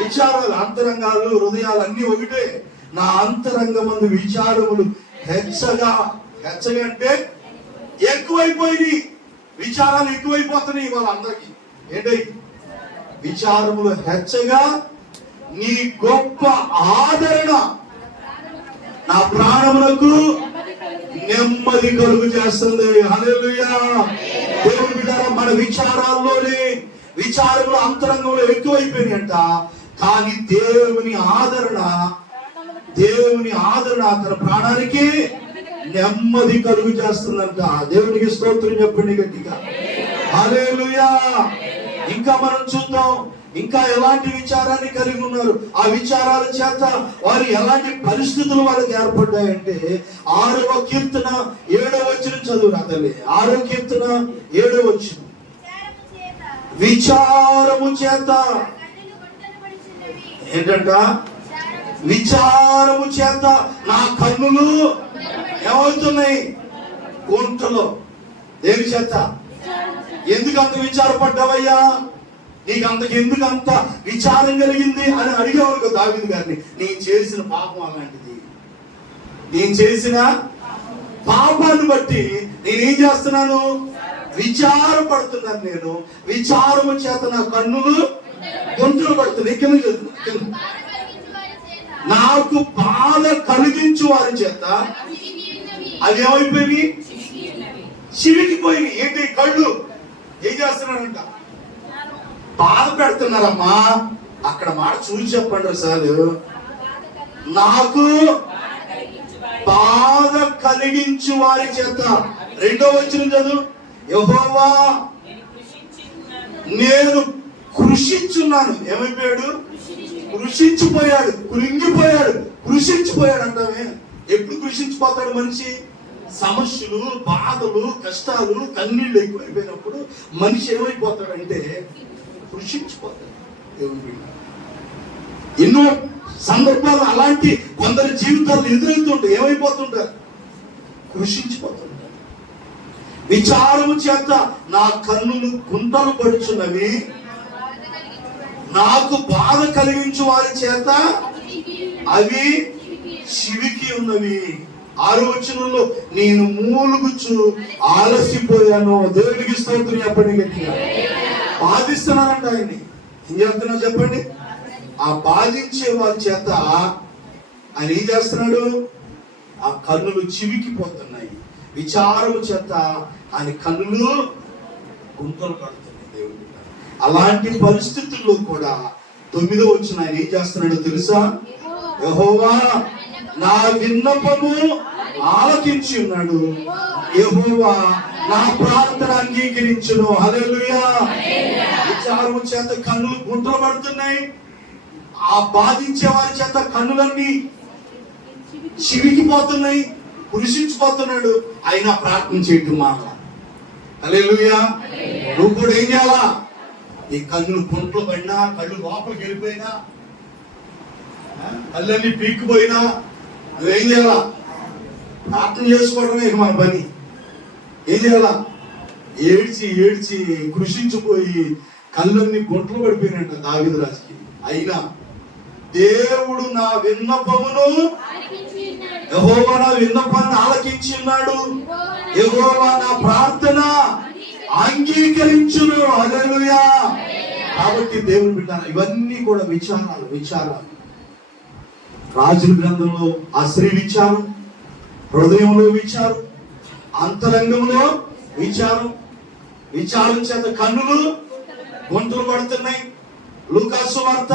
విచారాలు. అంతరంగాలు హృదయాలు అన్ని ఒకటే. నా అంతరంగమందు విచారములు హెచ్చగా. హెచ్చగా అంటే ఎక్కువైపోయి, విచారాలు ఎక్కువైపోతున్నాయి వాళ్ళందరికీ. ఏంటి? విచారములు హెచ్చగా నీ గొప్ప ఆదరణ నా ప్రాణములకు నెమ్మది కలుగు చేస్తుంది. హల్లెలూయా. దేవుని బిడ్డలారా, మన విచారాల్లోనే విచారములు అంతరంగంలో ఎక్కువైపోయినాయంట. కానీ దేవుని ఆదరణ తన ప్రాణానికి నెమ్మది కలుగు చేస్తుందంట. దేవునికి స్తోత్రం చెప్పండి గట్టిగా. హల్లెలూయా. ఇంకా మనం చూద్దాం, ఇంకా ఎలాంటి విచారాన్ని కలిగి ఉన్నారు. ఆ విచారాల చేత వారు ఎలాంటి పరిస్థితులు వాళ్ళకి ఏర్పడ్డాయంటే 6వ కీర్తన 7వ వచనం చదువు తల్లి. 6వ కీర్తన 7వ వచనం. విచారము చేత ఏంటంట? విచారము చేత నా కన్నులు ఏమవుతున్నాయి? గుంటలో. దేని చేత? ఎందుకు అంత విచారపడ్డావయ్యా? నీకు ఎందుకు అంత విచారం కలిగింది అని అడిగేవారు దావీదు గారిని. నేను చేసిన పాపం అలాంటిది. నేను చేసిన పాపాన్ని బట్టి నేనేం చేస్తున్నాను? విచారపడుతున్నాను. నేను విచారము చేత నా కన్నులు గుంటలు పడుతున్నాయి. కింద నాకు బాధ కలిగించు వారి చేత అది ఏమైపోయి చివికిపోయి. ఏంటి? కళ్ళు ఏం చేస్తున్నాడంట? బాధ పెడుతున్నారమ్మా. అక్కడ మాట చూసి చెప్పండి సార్. నాకు బాధ కలిగించు వారి చేత. 2వ వచనం చదువు. యెహోవా నేను కృషించున్నాను. ఏమైపోయాడు? కృషించిపోయాడు, కృంగిపోయాడు, కృషించిపోయాడు అంటామే. ఎప్పుడు కృషించిపోతాడు మనిషి? సమస్యలు, బాధలు, కష్టాలు, కన్నీళ్ళు ఎక్కువైపోయినప్పుడు మనిషి ఏమైపోతాడంటే కృషించిపోతాడు. ఎన్నో సందర్భాలు అలాంటి కొందరి జీవితాలు ఎదురవుతుంటాయి. ఏమైపోతుంటారు? కృషించిపోతుంటారు. విచారము చేత నా కన్నులు గుంటలు పడుచున్నవి, నాకు బాధ కలిగించు వారి చేత అవి చివికి ఉన్నవి. 6వ వచనంలో నేను మూలుగుచు ఆలసిపోయాను. దేవునికి స్తోత్రం చెప్పండి గట్టిగా. బాధిస్తున్నారంట ఆయన్ని. ఏం చేస్తున్నా చెప్పండి? ఆ బాధించే వారి చేత ఆయన ఏం చేస్తున్నాడు? ఆ కన్నులు చివికిపోతున్నాయి. విచారము చేత ఆయన కన్నులు గుంతలు పడుతున్నాయి. అలాంటి పరిస్థితుల్లో కూడా 9వ వచనం ఆయన ఏం చేస్తున్నాడో తెలుసా? యెహోవా నా విన్నపము ఆలకించి ఉన్నాడు, యెహోవా నా ప్రార్థన అంగీకరించును. హల్లెలూయా. విచారము చేత కన్నులు గుంటలు పడుతున్నాయి, ఆ బాధించే వారి చేత కన్నులన్నీ చివికిపోతున్నాయి, పురుషించిపోతున్నాడు. అయినా ప్రార్థన చేయటం మాట. హల్లెలూయా. నువ్వు కూడా ఏం చేయాలా? ఈ కన్నులు గుంటలు పడినా, కళ్ళు లోపలికి వెళ్ళిపోయినా, కళ్ళన్నీ పీక్కుపోయినా నువ్వేం చేయాలా? ప్రార్థన చేసుకోవడమే ఇక మన పని. ఏం చేయాలా? ఏడ్చి ఏడ్చి కృషించిపోయి కళ్ళన్నీ గుంటలు పడిపోయినట్ట దావీదు రాజుకి. అయినా దేవుడు నా విన్నపమును, యెహోవా నా విన్నపాన్ని ఆలకించి ఉన్నాడు, యెహోవా నా ప్రార్థన అంగీకరించును. హల్లెలూయా. కాబట్టి దేవుని బిడ్డ, ఇవన్నీ కూడా విచారాలు. రాజుల గ్రంథంలో ఆ స్త్రీ విచారం, హృదయంలో విచారం, అంతరంగంలో విచారం చేత కన్నులు గుంటలు పడుతున్నాయి. లూకాసు వార్త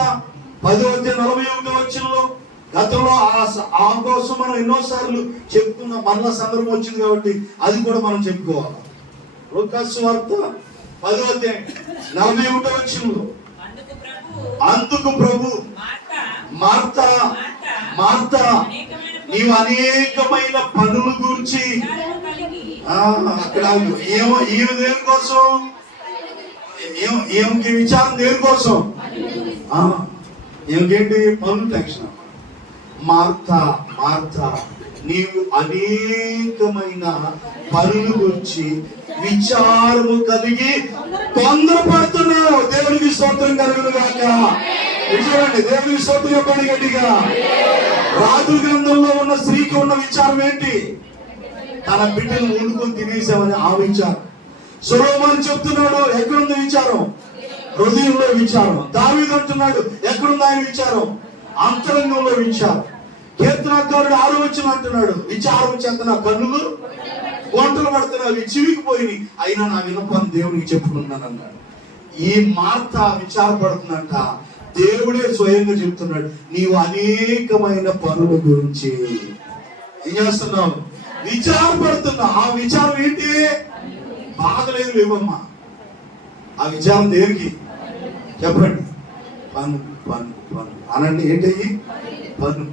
10:41 గతంలో ఆ కోసం మనం ఎన్నోసార్లు చెప్పుకున్నాం. మళ్ళా సందర్భం వచ్చింది కాబట్టి అది కూడా మనం చెప్పుకోవాలి. లూకాసు వార్త 10:41 అందుకు ప్రభు మార్తా నీవు అనేకమైన పనుల గురించి అక్కడ ఈమె దేని కోసం, ఏమికి విచారం దేని కోసం? ఏమికేంటి? పనులు టెన్షన్. మార్తా నీవు అనేకమైన పనుల గురించి విచారము కలిగి తొందరపడుతున్నావు. దేవునికి స్తోత్రం కలుగును గాక. విచారండి, దేవునికి స్తోత్రం చెప్పండి గట్టిగా. రాజుల గ్రంథంలో ఉన్న స్త్రీకి ఉన్న విచారం ఏంటి? తన బిడ్డను వండుకొని తినేసామని ఆ విచారం. సొలొమోను చెప్తున్నాడు, ఎక్కడుంది విచారం? హృదయంలో విచారం. దావీదు అంటున్నాడు, ఎక్కడుంది ఆయన విచారం? అంతరంగంలో విచారం. కీర్తనకారుడు 6వ వచనం అంటున్నాడు, విచారం చేత నా కన్నులు గుంటలు పడుతున్నాయి, చివికిపోయినాయి, అయినా నా విన్నపాన్ని దేవునికి చెప్పుకున్నాను అన్నాడు. ఈ మార్తా విచారపడుతుందంట. దేవుడే స్వయంగా చెప్తున్నాడు, నీవు అనేకమైన పనుల గురించి ఏం చేస్తున్నావు? విచారపడుతున్నా. ఆ విచారం ఏంటి? బాధలేదు లేవమ్మా. ఆ విచారం దేనికి చెప్పండి? పను అనండి. ఏంటి? పనులు.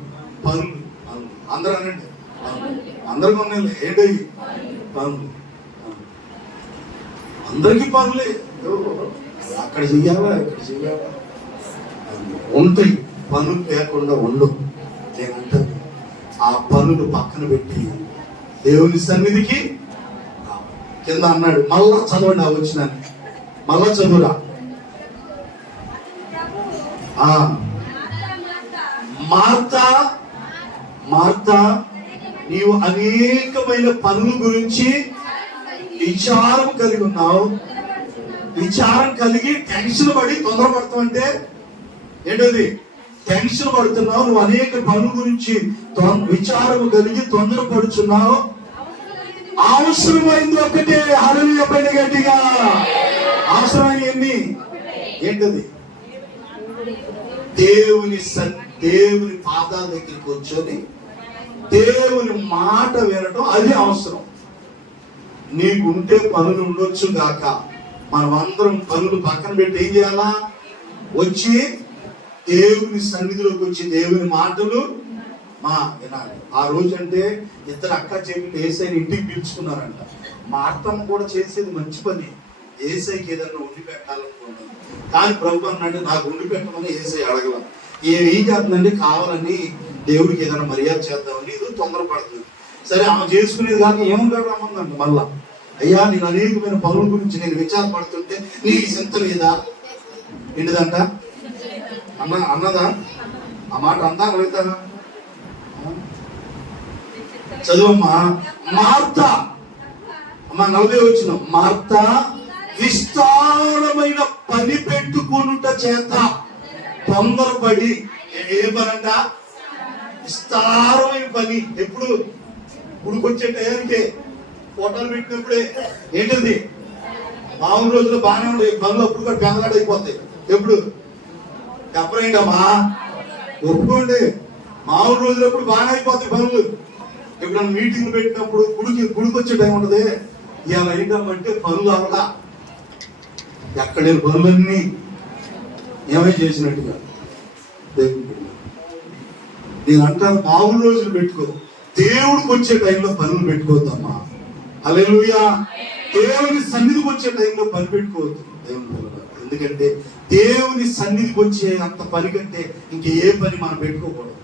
అందరూ అనండి. అందరికి ఉన్నాయి. ఏంటి? పనులు. అందరికీ పనులే. అక్కడ చెయ్యాలా, ఇక్కడ చెయ్యాలా ఉంటాయి. పనులు లేకుండా ఉండవు. నేనంటాను, ఆ పనులు పక్కన పెట్టి దేవుని సన్నిధికి కింద అన్నాడు. మళ్ళా చదవండి, ఆ వచ్చినాన్ని మళ్ళా చదువురా. మార్తా నీవు అనేకమైన పనుల గురించి విచారం కలిగి ఉన్నావు. విచారం కలిగి టెన్షన్ పడి తొందరపడతావు. అంటే ఏంటది? టెన్షన్ పడుతున్నావు. నువ్వు అనేక పనుల గురించి విచారం కలిగి తొందరపడుచున్నావు. అవసరమైంది ఒకటే. హల్లెలూయా పైన గట్టిగా. అవసరమైన ఎన్ని? ఏంటది? దేవుని పాదాల దగ్గర కూర్చొని దేవుని మాట వినటం, అది అవసరం. నీకుంటే పనులు ఉండొచ్చు గాక, మనం అందరం పనులు పక్కన పెట్టి ఏం చేయాలా? వచ్చి దేవుని సన్నిధిలోకి వచ్చి దేవుని మాటలు వినాలి. ఆ రోజు అంటే ఇద్దరు అక్క చెల్లెలు ఏసైని ఇంటికి పిలుచుకున్నారంట. మా అత్తమ్మ కూడా చేసేది మంచి పని, ఏసైకి ఏదన్నా ఉండి పెట్టాలనుకున్నాను. కానీ ప్రభు అన్నాడు, నాకు ఉండి పెట్టమని ఏసై అడగల. ఏం చేస్తుందండి? కావాలని దేవుడికి ఏదైనా మర్యాద చేద్దామని ఇది తొందరపడుతుంది. సరే, ఆమె చేసుకునేది కానీ ఏముందో రమ్మందంట. మళ్ళా, అయ్యా నేను అనేకమైన పనుల గురించి నేను విచారపడుతుంటే నీకు చింత లేదా? ఏంటిదంట? అన్నదా? ఆ మాట అందా అడుగుతానా? చదువమ్మా. మార్తా, అమ్మా 40 వచ్చిన మార్తా విస్తారమైన పని పెట్టుకునుట చేత తొందరపడి. ఏ పనంట? విస్తారమైన పని. ఎప్పుడు? ఉడికొచ్చే టయానికే, ఫోటోలు పెట్టినప్పుడే. ఏంటది? మామూలు రోజులు బాగానే ఉండే పనులు అప్పుడు కూడా పెందలాడైపోతాయి. ఎప్పుడు చెప్పరేంటమ్మా, ఒప్పుకోండి. మామూలు రోజులు ఎప్పుడు బాగానే అయిపోతాయి పనులు. ఎప్పుడన్నా మీటింగ్లు పెట్టినప్పుడు గుడికి వచ్చే టైం ఉంటుంది. ఇలా ఏంటంటే పనులు అవలా, ఎక్కడ పనులన్నీ ఏమై చేసినట్టుగా. నేను అంటాను, మామూలు రోజులు పెట్టుకో, దేవుడికి వచ్చే టైంలో పనులు పెట్టుకోవద్దమ్మా. హల్లెలూయా. దేవుని సన్నిధికి వచ్చే టైంలో పని పెట్టుకోవద్దు దేవుని. ఎందుకంటే దేవుని సన్నిధికి వచ్చే అంత పని కంటే ఇంక ఏ పని మనం పెట్టుకోకూడదు.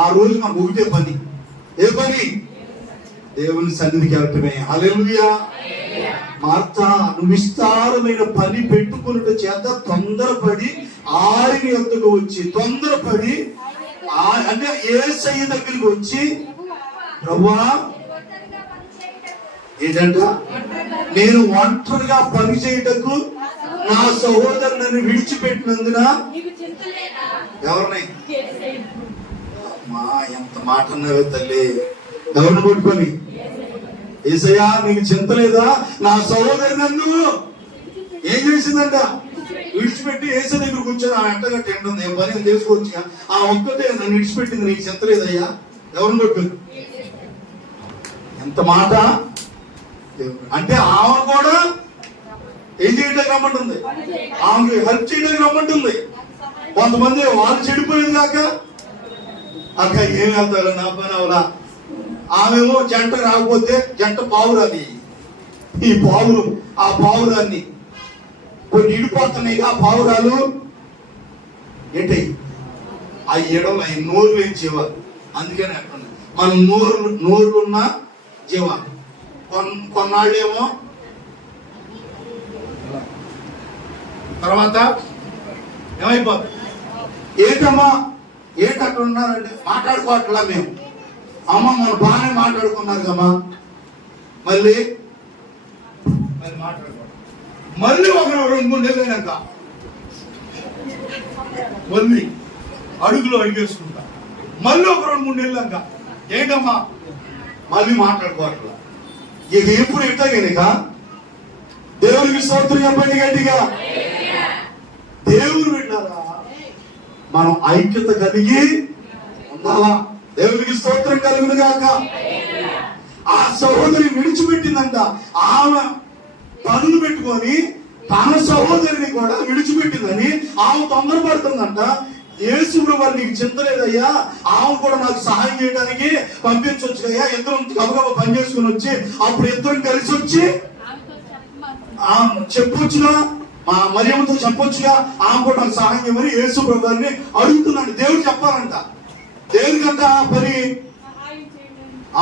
ఆ రోజు మనకు ఒకటే పని. ఏ పని? దేవుని సన్నిధికి వెళ్ళటమే. హల్లెలూయా. మార్తా, నువ్వు విస్తారమైన పని పెట్టుకున్నట చేత తొందరపడి ఆయన యొద్దకు వచ్చి, తొందరపడి అంటే యేసయ్య దగ్గరికి వచ్చి, ప్రభువా ఏంటంట, నేను ఒంటరిగా పని చేయటకు నా సహోదరుని విడిచిపెట్టినందున ఎవరిని, అమ్మా ఎంత మాట అన్నావే తల్లి, ఎవరిని పట్టుకొని, యేసయ్యా నీకు చింత లేదా, నా సహోదరి నన్ను ఏం చేసిందంట, విడిచిపెట్టి యేసు దగ్గర కూర్చొని ఆ ఎంటగా తింటుంది. ఏం పని తెలుసుకోవచ్చు, ఆ ఒక్కటే నన్ను విడిచిపెట్టింది, నీకు చింత లేదయ్యా, ఎవరిని పట్టుకొని. ఎంత మాట అంటే ఆమెను కూడా ఏం చేయడానికి రమ్మంటుంది, ఆమెకి హెల్ప్ చేయడానికి రమ్మంటుంది. కొంతమంది వాళ్ళు చెడిపోయింది కాక, అక్క ఏం వెళ్తారు నా పని అవలా, ఆమెమో జంట రాకపోతే జంట పావురాది, ఈ పావురు ఆ పావురాన్ని కొన్ని ఇడిపోతున్నాయి. ఆ పావురాలు ఏంటి, ఆ ఎడలు అవి నోరు లేని జీవాలు. అందుకని అక్కడ మనం నోరులున్న జీవాలు. కొన్నాళ్ళేమో తర్వాత ఏమైపోతుంది, ఏంటమ్మా ఏంటి అక్కడ ఉన్నారంటే మాట్లాడుకోవట్లా మేము. అమ్మ మనం బాగానే మాట్లాడుకున్నారు కమ్మా, మళ్ళీ మాట్లాడుకోవడం, మళ్ళీ ఒక 2-3 నెలలు అయినాక మళ్ళీ అడుగులో అడిగేసుకుంటా, మళ్ళీ ఒక 2-3 నెలలు ఏంటమ్మా మళ్ళీ మాట్లాడుకోవట్లా. ఇక ఎప్పుడు ఎట్టాగనిక దేవునికి స్తోత్రం చెప్పండి గట్టిగా. దేవుడు విన్నారా, మనం ఐక్యత కలిగి ఉండాలా. దేవునికి స్తోత్రం కలుగును గాక. ఆ సహోదరి విడిచిపెట్టిందంట, ఆమె పనులు పెట్టుకొని తన సహోదరిని కూడా విడిచిపెట్టిందని ఆమె తొందరపడుతుందంట. యేసుడు వారు నీకు చింత లేదయ్యా, ఆమె కూడా నాకు సహాయం చేయడానికి పంపించవచ్చు అయ్యా, ఇద్దరం గబగబా పని చేసుకుని వచ్చి అప్పుడు ఇద్దరం కలిసి వచ్చి చెప్పొచ్చుగా, మా మరియమ్మతో చెప్పొచ్చుగా, ఆమె కూడా నాకు సహాయం చేయమని యేసు ప్రభువారిని అడుగుతున్నాడు. దేవుడు చెప్పాలంట. దేవుడికంట పని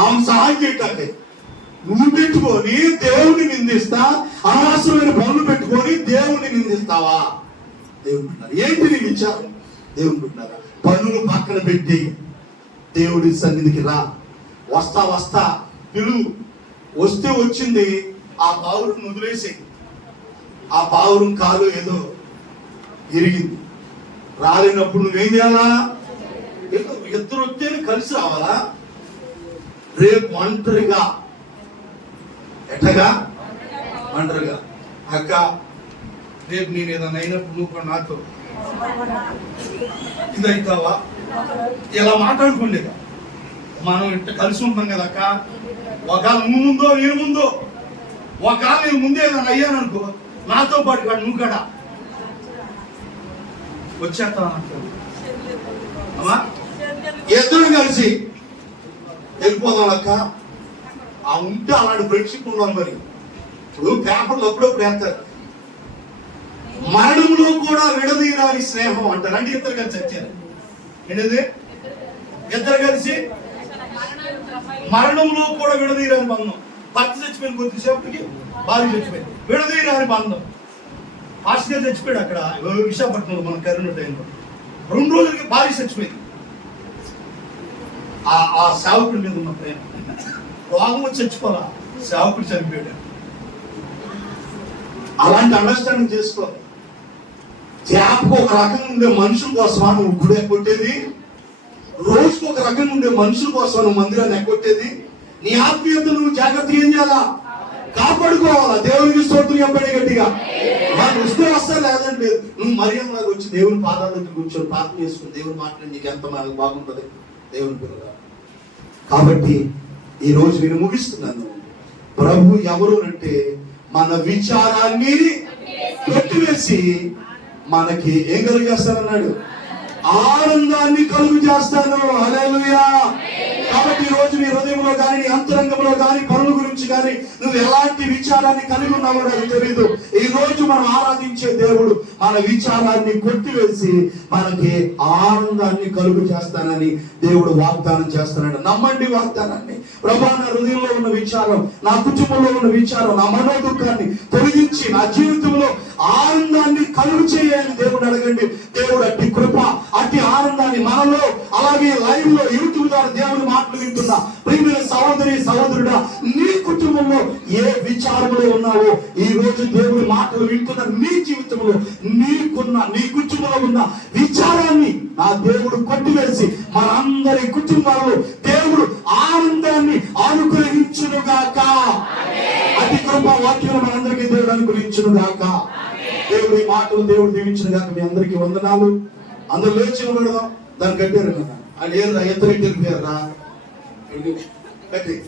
ఆమె సహాయం చేయటానికి. నువ్వు పెట్టుకొని దేవుడిని నిందిస్తా, అనవసరమైన పనులు పెట్టుకొని దేవుడిని నిందిస్తావా? దేవుడు ఏంటి నీ విచారం? దేవుడు పనులు పక్కన పెట్టి దేవుడి సన్నిధికి రా. వస్తా పిలువు. వస్తే వచ్చింది, ఆ పావురం వదిలేసి, ఆ పావురం కాలు ఏదో ఇరిగింది. రాలేనప్పుడు నువ్వేం చేయాలా? ఇద్దరు వస్తేనే కలిసి రావాలా? రేపు ఒంటరిగా ఎట్టగా ఒంటరిగా, అక్క రేపు నేను ఏదైనా అయినప్పుడు నువ్వు కూడా నాతో ఇదవుతావా? ఇలా మాట్లాడుకోండి. మనం ఇంత కలిసి ఉంటాం కదా అక్క. ఒకవేళ నువ్వు ముందో నేను ముందో, ఒకవేళ నేను ముందే ఏదైనా అయ్యాను అనుకో, నాతో పాటు కాదు నువ్వు కూడా వచ్చేస్తావా? అమ్మా ఇద్దరు కలిసి వెళ్ళిపోదాం అక్క. ఆ ఉంటే అలాంటి ఫ్రెండ్షిప్ ఉండాలి. మరి ఇప్పుడు పేపర్లు అప్పుడప్పుడు వేస్తారు, మరణంలో కూడా విడదీరాని స్నేహం అంటారు. అంటే ఇద్దరు కలిసి వచ్చారు. ఏంటది? ఇద్దరు కలిసి మరణంలో కూడా విడదీరాని బంధం. భర్త చచ్చిపోయింది, కొద్దిసేపటికి భార్య చచ్చిపోయింది, విడదీరాని బంధం. ఆస్ట్రేలియా చచ్చిపోయాడు అక్కడ విశాఖపట్నంలో, మన కరోనా టైంలో 2 రోజులకి భార్య చచ్చిపోయింది. ఆ సేవకుడి మీద ఉన్న ప్రేమ, రోగం వచ్చి చచ్చిపోరా, సేవకుడు చనిపోయాడు. అలాంటి అండర్స్టాండింగ్ చేసుకోవాలి. చేపకు ఒక రకంగా ఉండే మనుషుల కోసమా నువ్వు గుడి ఎక్కొట్టేది? రోజుకు ఒక రకంగా ఉండే మనుషుల కోసం నువ్వు మందిరాన్ని ఎక్కొట్టేది? నీ ఆత్మీయత నువ్వు జాగ్రత్త ఏం చేయాలా? కాపాడుకోవాలా. దేవునికి స్తోత్రం చెప్పండి గట్టిగా. వాళ్ళు వస్తే వస్తా లేదండి లేదు. నువ్వు మరియంలాగా వచ్చి దేవుని పాదాల దగ్గర కూర్చొని ప్రార్థన చేసుకుని దేవుని మాట్లాడి నీకు ఎంత బాగుంటుంది దేవుని పిల్లగా. కాబట్టి ఈ రోజు నేను ముగిస్తున్నాను. ప్రభు ఎవరు అంటే మన విచారాన్ని కొట్టివేసి మనకి ఏం కలుగు చేస్తానన్నాడు? ఆనందాన్ని కలుగు చేస్తాను. హల్లెలూయా. కాబట్టి ఈ రోజు నీ హృదయంలో కానీ నీ అంతరంగంలో కానీ పనుల గురించి కానీ నువ్వు ఎలాంటి విచారాన్ని కలిగి ఉన్నావో నాకు తెలియదు. ఈ రోజు మనం ఆరాధించే దేవుడు మన విచారాన్ని కొట్టివేసి మనకి ఆనందాన్ని కలుగు చేస్తానని దేవుడు వాగ్దానం చేస్తానండి. నమ్మండి వాగ్దానాన్ని. ప్రభా, నా హృదయంలో ఉన్న విచారం, నా కుటుంబంలో ఉన్న విచారం, నా మనోదుఖాన్ని తొలగించి నా జీవితంలో ఆనందాన్ని కలుగు చేయాలని దేవుడు అడగండి. దేవుడు అట్టి కృప, అట్టి ఆనందాన్ని మనలో, అలాగే లైవ్ లో యూట్యూబ్ ద్వారా దేవుని మాటలు వింటున్నా ప్రియమైన సహోదరి సహోదరుడా, నీ కుటుంబంలో ఏ విచారంలో ఉన్నావో ఈ రోజు దేవుని మాటలు వింటున్న నీ జీవితంలో నీ కుటుంబంలో ఉన్న విచారాన్ని నా దేవుడు కొట్టివేసి మనందరి కుటుంబాల్లో దేవుడు ఆనందాన్ని అనుగ్రహించునుగాక. అతి కృప వాక్యం మనందరికీ దేవుడు అనుగ్రహించునుగాక. దేవుడు ఈ మాటలు దేవుడు దీవించునుగాక. మీ అందరికీ వందనాలు. అందరూ లేచి ఉండడం దాన్ని కట్టారు. ఆయన ఏం ఎత్తరెట్టి పేరు రా కట్టి